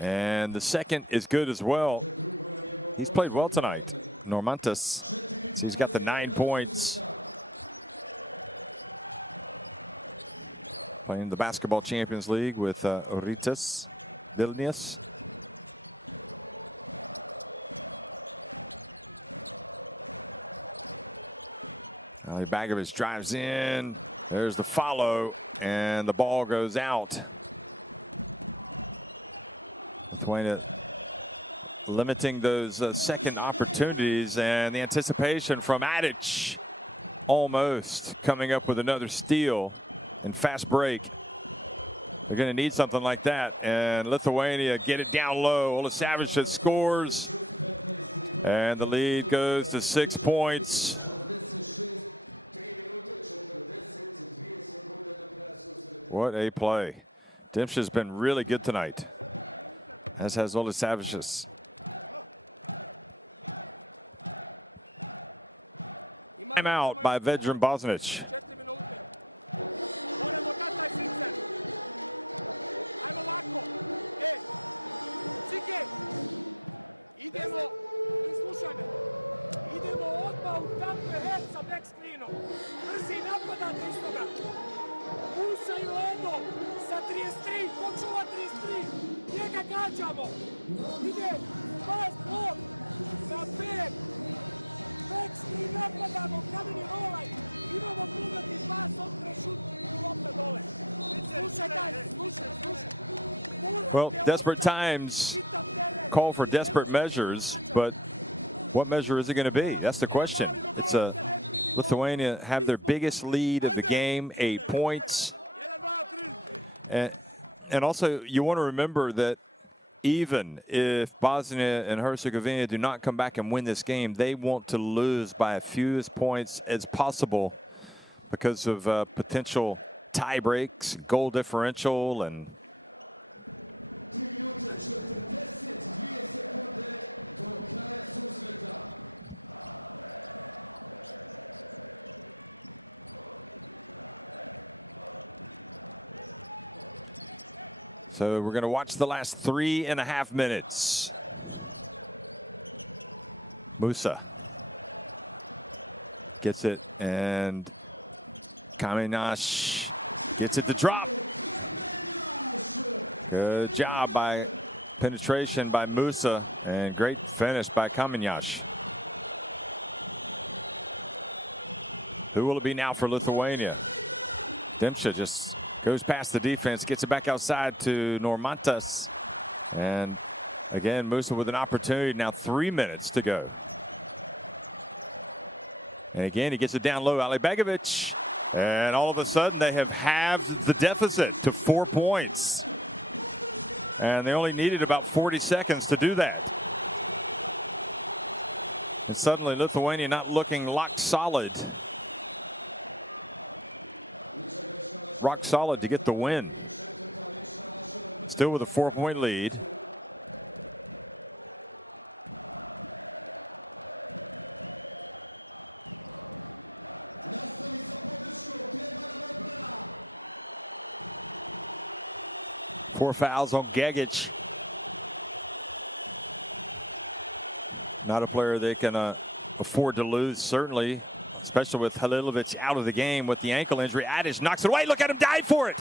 And the second is good as well. He's played well tonight, Normantas. So he's got the 9 points. Playing the Basketball Champions League with Rytas Vilnius. Bagovic drives in. There's the follow, and the ball goes out. Lithuania limiting those second opportunities, and the anticipation from Adic almost coming up with another steal and fast break. They're going to need something like that, and Lithuania get it down low. Olasavicius scores, and the lead goes to 6 points. What a play. Dimsh's been really good tonight, as has Olasavicius. Timeout by Vedran Bosnic. Idemo odmah u tampe head sa back screenom. Brzi napadate istoga. Musa i Ledo sa 33, ko čuva 33? Njega gađamo. Ide, pas blok za 5. Back screen napadamo, kameni rolaj. Imamo privati pas, odpre šut i lopta dole. Slušaj daj, slušaj. Well, desperate times call for desperate measures, but what measure is it going to be? That's the question. It's Lithuania have their biggest lead of the game, 8 points. And also, you want to remember that even if Bosnia and Herzegovina do not come back and win this game, they want to lose by as few points as possible because of potential tie breaks, goal differential, and so we're going to watch the last 3.5 minutes. Musa gets it, and Kaminash gets it to drop. Good job by penetration by Musa, and great finish by Kaminash. Who will it be now for Lithuania? Dimša just goes past the defense, gets it back outside to Normantas. And again, Musa with an opportunity. Now 3 minutes to go. And again, he gets it down low, Ali Begovic. And all of a sudden, they have halved the deficit to 4 points. And they only needed about 40 seconds to do that. And suddenly, Lithuania not looking lock solid. Rock solid to get the win. Still with a 4-point lead. Four fouls on Gegic. Not a player they can afford to lose, certainly, especially with Halilovic out of the game with the ankle injury. Adic knocks it away. Look at him dive for it.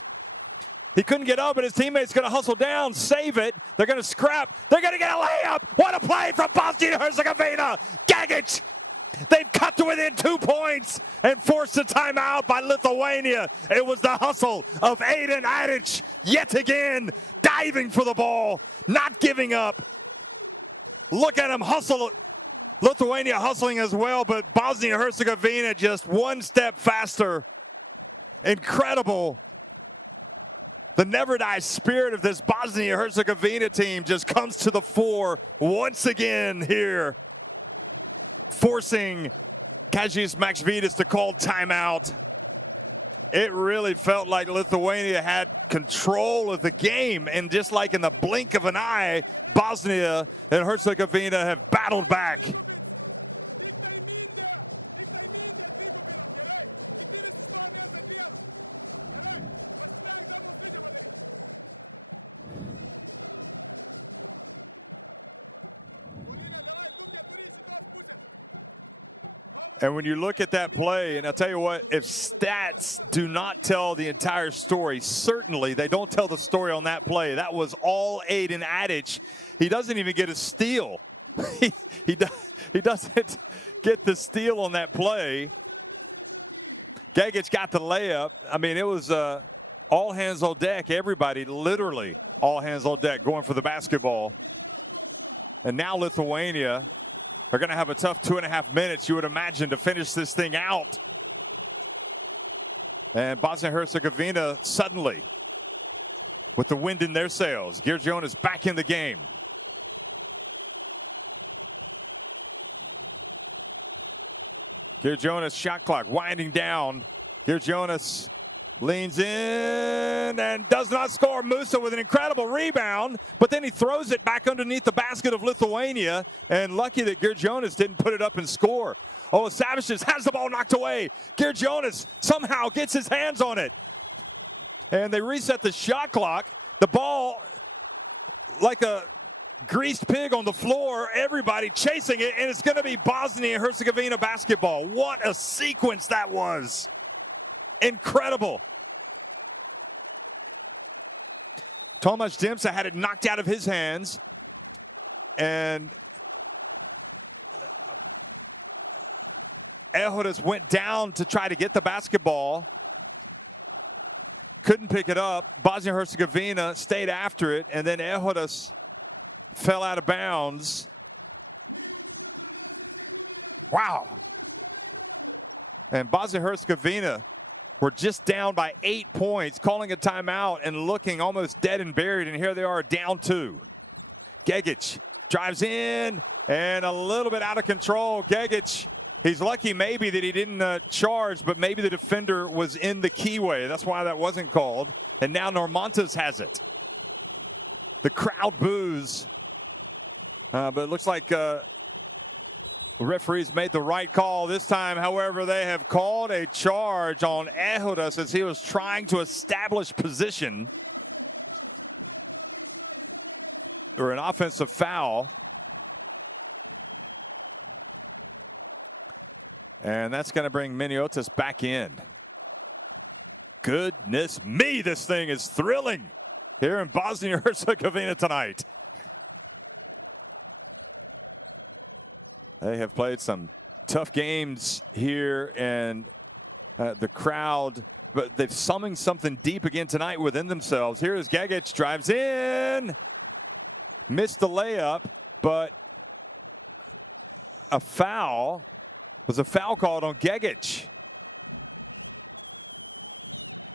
He couldn't get up, but his teammate's going to hustle down, save it. They're going to scrap. They're going to get a layup. What a play from Bosnia and Herzegovina. Gegic. They've cut to within 2 points and forced a timeout by Lithuania. It was the hustle of Aiden Adic yet again, diving for the ball, not giving up. Look at him hustle. Lithuania hustling as well, but Bosnia and Herzegovina just one step faster. Incredible. The never die spirit of this Bosnia and Herzegovina team just comes to the fore once again here, forcing Kazis Maksvidis to call timeout. It really felt like Lithuania had control of the game, and just like in the blink of an eye, Bosnia and Herzegovina have battled back. And when you look at that play, and I'll tell you what, if stats do not tell the entire story, certainly they don't tell the story on that play. That was all Aiden Adic. He doesn't even get a steal. He doesn't get the steal on that play. Gegic got the layup. I mean, it was all hands on deck. Everybody, literally all hands on deck, going for the basketball. And now Lithuania are going to have a tough 2.5 minutes, you would imagine, to finish this thing out. And Bosnia and Herzegovina suddenly, with the wind in their sails, Jonas back in the game. Jonas shot clock winding down. Jonas leans in and does not score. Musa with an incredible rebound, but then he throws it back underneath the basket of Lithuania, and lucky that Jonas didn't put it up and score. Savicius has the ball knocked away. Jonas somehow gets his hands on it, and they reset the shot clock. The ball, like a greased pig on the floor, everybody chasing it, and it's going to be Bosnia and Herzegovina basketball. What a sequence that was. Incredible. Tomasz Dimsa had it knocked out of his hands, and Ehodas went down to try to get the basketball. Couldn't pick it up. Bosnia and Herzegovina stayed after it, and then Ehodas fell out of bounds. Wow. And Bosnia and Herzegovina were just down by 8 points, calling a timeout and looking almost dead and buried, and here they are down 2. Gegic drives in and a little bit out of control. Gegic, he's lucky maybe that he didn't charge, but maybe the defender was in the keyway. That's why that wasn't called. And now Normantas has it. The crowd boos, but it looks like the referees made the right call this time. However, they have called a charge on Ehodas as he was trying to establish position, or an offensive foul. And that's going to bring Miniotis back in. Goodness me, this thing is thrilling here in Bosnia and Herzegovina tonight. They have played some tough games here, and the crowd, but they've summoned something deep again tonight within themselves. Here's Gegic, drives in, missed the layup, but a foul. Was a foul called on Gegic?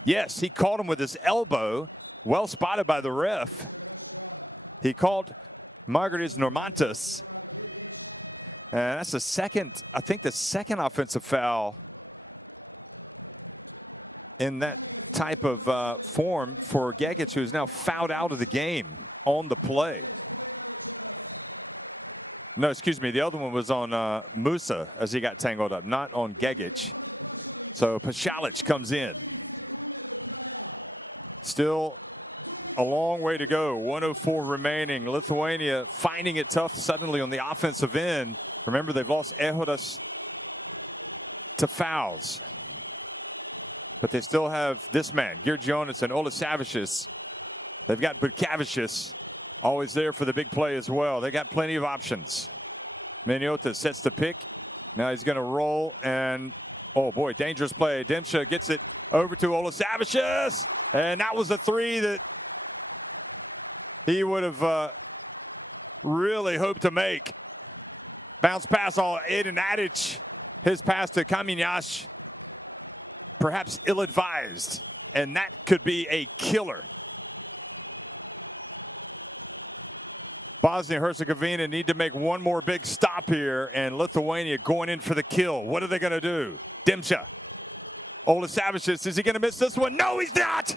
Yes, he caught him with his elbow. Well spotted by the ref. He called Margaritis Normantas. And that's the second, I think the second offensive foul in that type of form for Gegic, who's now fouled out of the game on the play. No, excuse me, the other one was on Musa as he got tangled up, not on Gegic. So Pasalic comes in. Still a long way to go, 1:04 remaining. Lithuania finding it tough suddenly on the offensive end. Remember, they've lost Ehodas to fouls. But they still have this man, Jonas and Savicius. They've got Bukavicius always there for the big play as well. They got plenty of options. Miniotis sets the pick. Now he's going to roll, and oh boy, dangerous play. Dimsa gets it over to Savicius, and that was a three that he would have really hoped to make. Bounce pass all Aiden Adic. His pass to Kaminjaš, perhaps ill-advised, and that could be a killer. Bosnia and Herzegovina need to make one more big stop here, and Lithuania going in for the kill. What are they going to do? Dimsa. Savicius, is he going to miss this one? No, he's not!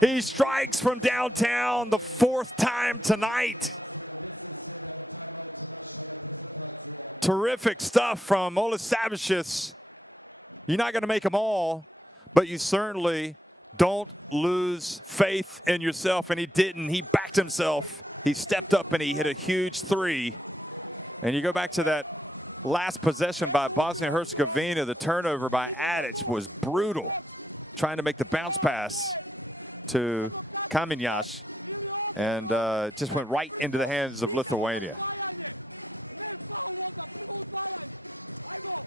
He strikes from downtown the 4th time tonight. Terrific stuff from Savicius. You're not going to make them all, but you certainly don't lose faith in yourself, and he didn't. He backed himself. He stepped up and he hit a huge three. And you go back to that last possession by Bosnia and Herzegovina, the turnover by Adic was brutal, trying to make the bounce pass to Kaminjaš, and just went right into the hands of Lithuania. Ajmo!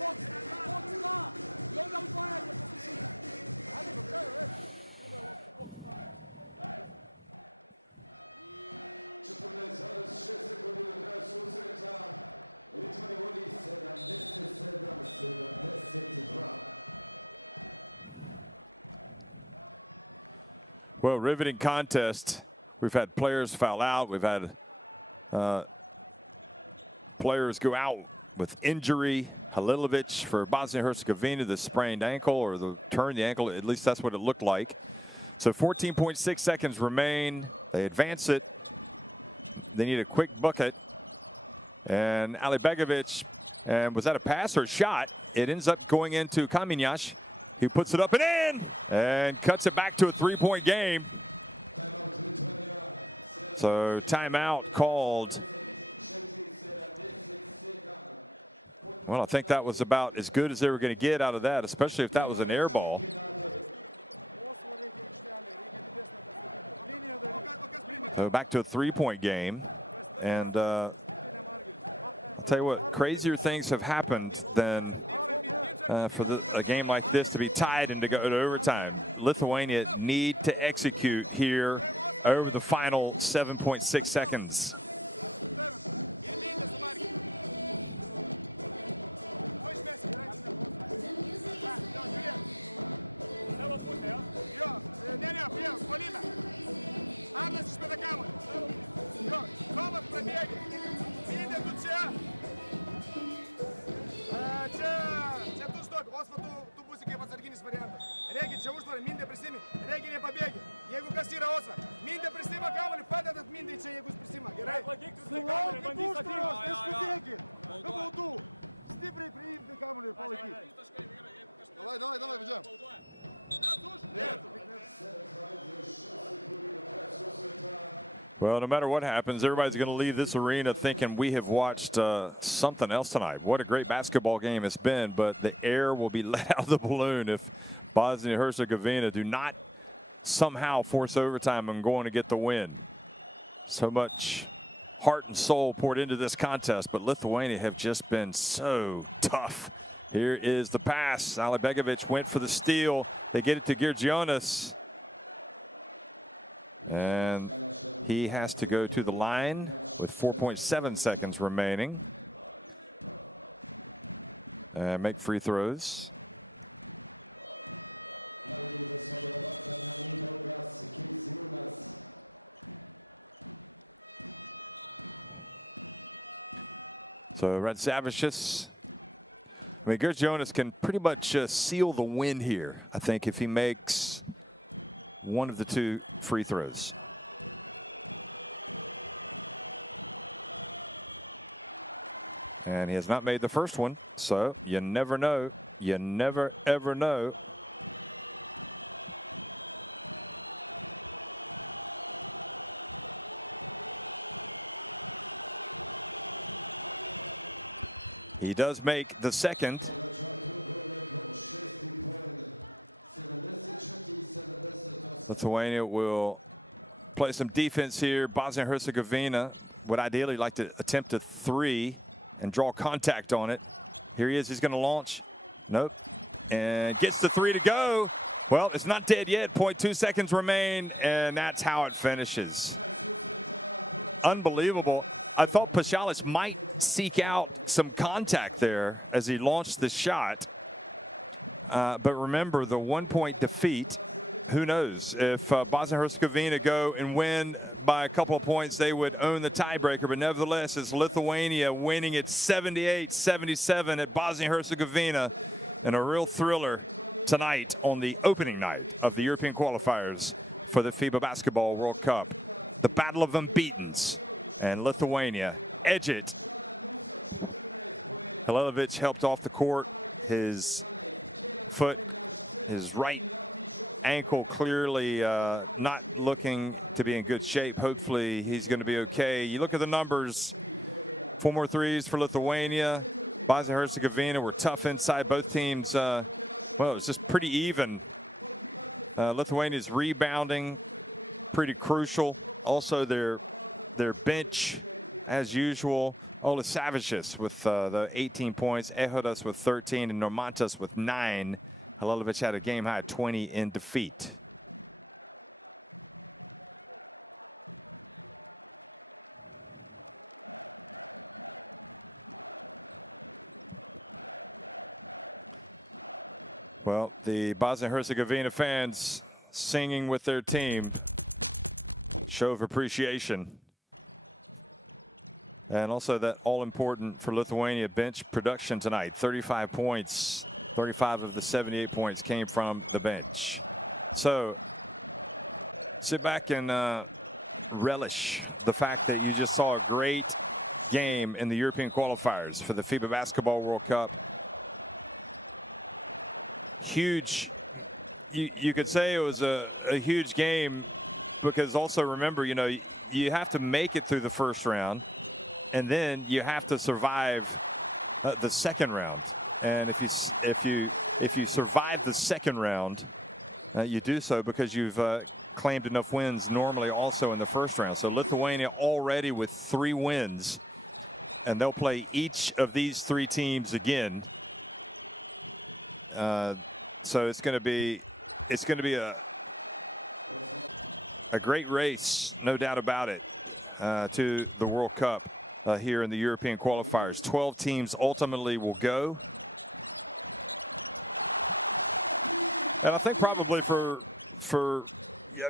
Boks 2. I onda udvajanje posle šuta. Ajmo do kraja, već. Boks 14,6 sekundi do kraja susreta. Lithuania vodi 77-72. Well, riveting contest. We've had players foul out. We've had players go out with injury. Halilovic for Bosnia and Herzegovina, the sprained ankle or the turned the ankle. At least that's what it looked like. So 14.6 seconds remain. They advance it. They need a quick bucket. And Alibegovic, and was that a pass or a shot? It ends up going into Kaminjaš. He puts it up and in and cuts it back to a three-point game. So timeout called. Well, I think that was about as good as they were going to get out of that, especially if that was an air ball. So back to a three-point game. And I'll tell you what, crazier things have happened than for a game like this to be tied and to go to overtime. Lithuania need to execute here over the final 7.6 seconds. Well, no matter what happens, everybody's going to leave this arena thinking we have watched something else tonight. What a great basketball game it's been, but the air will be let out of the balloon if Bosnia and Herzegovina do not somehow force overtime and going to get the win. So much heart and soul poured into this contest, but Lithuania have just been so tough. Here is the pass. Alibegovic went for the steal. They get it to Girgionis. And he has to go to the line with 4.7 seconds remaining and make free throws. So Radzavicius, I mean, Girgionis can pretty much seal the win here, I think, if he makes one of the two free throws. And he has not made the first one, so you never know. You never, ever know. He does make the second. Lithuania will play some defense here. Bosnia and Herzegovina would ideally like to attempt a three and draw contact on it. Here he is. He's going to launch. Nope. And gets the three to go. Well, it's not dead yet. 0.2 seconds remain, and that's how it finishes. Unbelievable. I thought Pasalic might seek out some contact there as he launched the shot. But remember, the 1-point defeat. Who knows if Bosnia and Herzegovina go and win by a couple of points, they would own the tiebreaker. But nevertheless, it's Lithuania winning at 78-77 at Bosnia and Herzegovina, and a real thriller tonight on the opening night of the European qualifiers for the FIBA Basketball World Cup. The battle of unbeatens, and Lithuania edge it. Halilovic helped off the court. His foot, his right ankle clearly not looking to be in good shape. Hopefully he's going to be okay. You look at the numbers, 4 more threes for Lithuania. Bosnia and Herzegovina were tough inside. Both teams, well, it's just pretty even. Lithuania's rebounding, pretty crucial. Also their bench as usual. Olasavicius with the 18 points, Ehodas with 13, and Normantas with 9. Halilovic had a game-high 20 in defeat. Well, the Bosnia and Herzegovina fans singing with their team. Show of appreciation. And also that all-important for Lithuania bench production tonight. 35 points. 35 of the 78 points came from the bench. So sit back and relish the fact that you just saw a great game in the European qualifiers for the FIBA Basketball World Cup. Huge. You could say it was a huge game because also remember, you know, you have to make it through the first round. And then you have to survive the second round, and if you survive the second round, you do so because you've claimed enough wins normally also in the first round. So Lithuania already with 3 wins, and they'll play each of these 3 teams again. So it's going to be a great race, no doubt about it, to the World Cup. Here in the European qualifiers. 12 teams ultimately will go. And I think probably I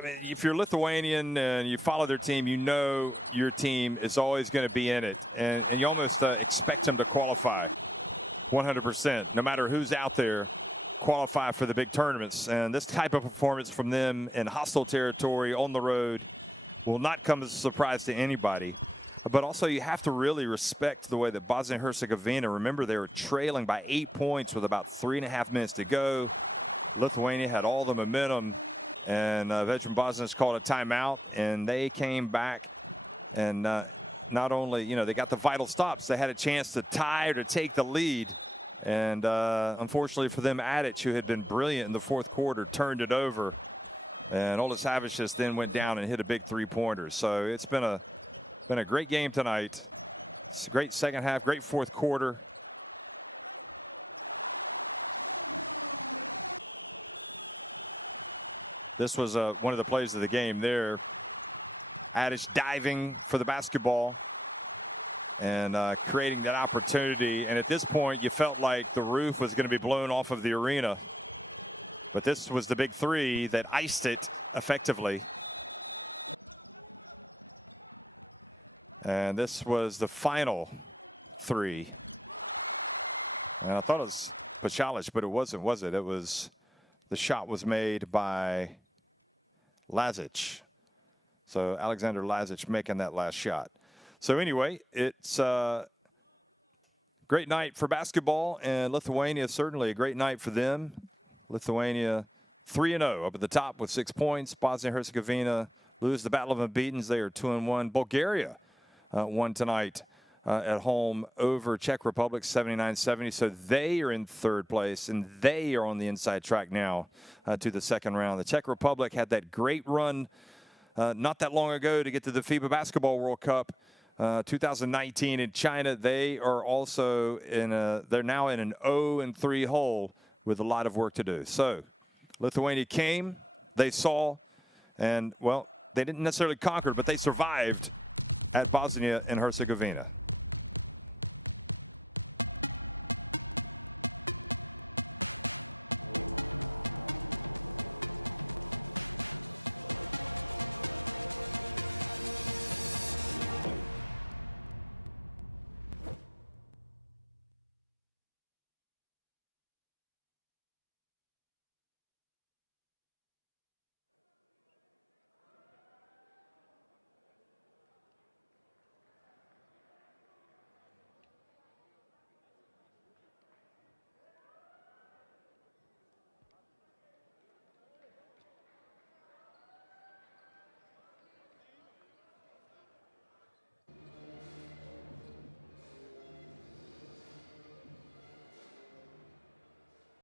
mean, if you're Lithuanian and you follow their team, you know your team is always going to be in it. And you almost expect them to qualify 100%, no matter who's out there, qualify for the big tournaments. And this type of performance from them in hostile territory on the road will not come as a surprise to anybody. But also you have to really respect the way that Bosnia and Herzegovina, remember they were trailing by 8 points with about 3.5 minutes to go. Lithuania had all the momentum, and veteran Bosnians called a timeout, and they came back and not only, you know, they got the vital stops, they had a chance to tie or to take the lead. And unfortunately for them, Adic, who had been brilliant in the fourth quarter, turned it over. And Olasavicius then went down and hit a big 3-pointer. So it's been a great game tonight. It's a great second half, great fourth quarter. This was one of the plays of the game there. Adic diving for the basketball and creating that opportunity. And at this point, you felt like the roof was going to be blown off of the arena. But this was the big 3 that iced it effectively. And this was the final 3. And I thought it was Pachalic, but it wasn't, was it? It was, the shot was made by Lazic. So Alexander Lazic making that last shot. So anyway, it's a great night for basketball, and Lithuania certainly a great night for them. Lithuania 3-0 up at the top with 6 points. Bosnia and Herzegovina lose the battle of unbeatens. They are 2-1. Bulgaria won tonight at home over Czech Republic 79-70. So they are in 3rd place, and they are on the inside track now to the second round. The Czech Republic had that great run not that long ago to get to the FIBA Basketball World Cup 2019 in China. They are also they're now in an 0-3 hole with a lot of work to do. So Lithuania came, they saw, and well, they didn't necessarily conquer, but they survived at Bosnia and Herzegovina.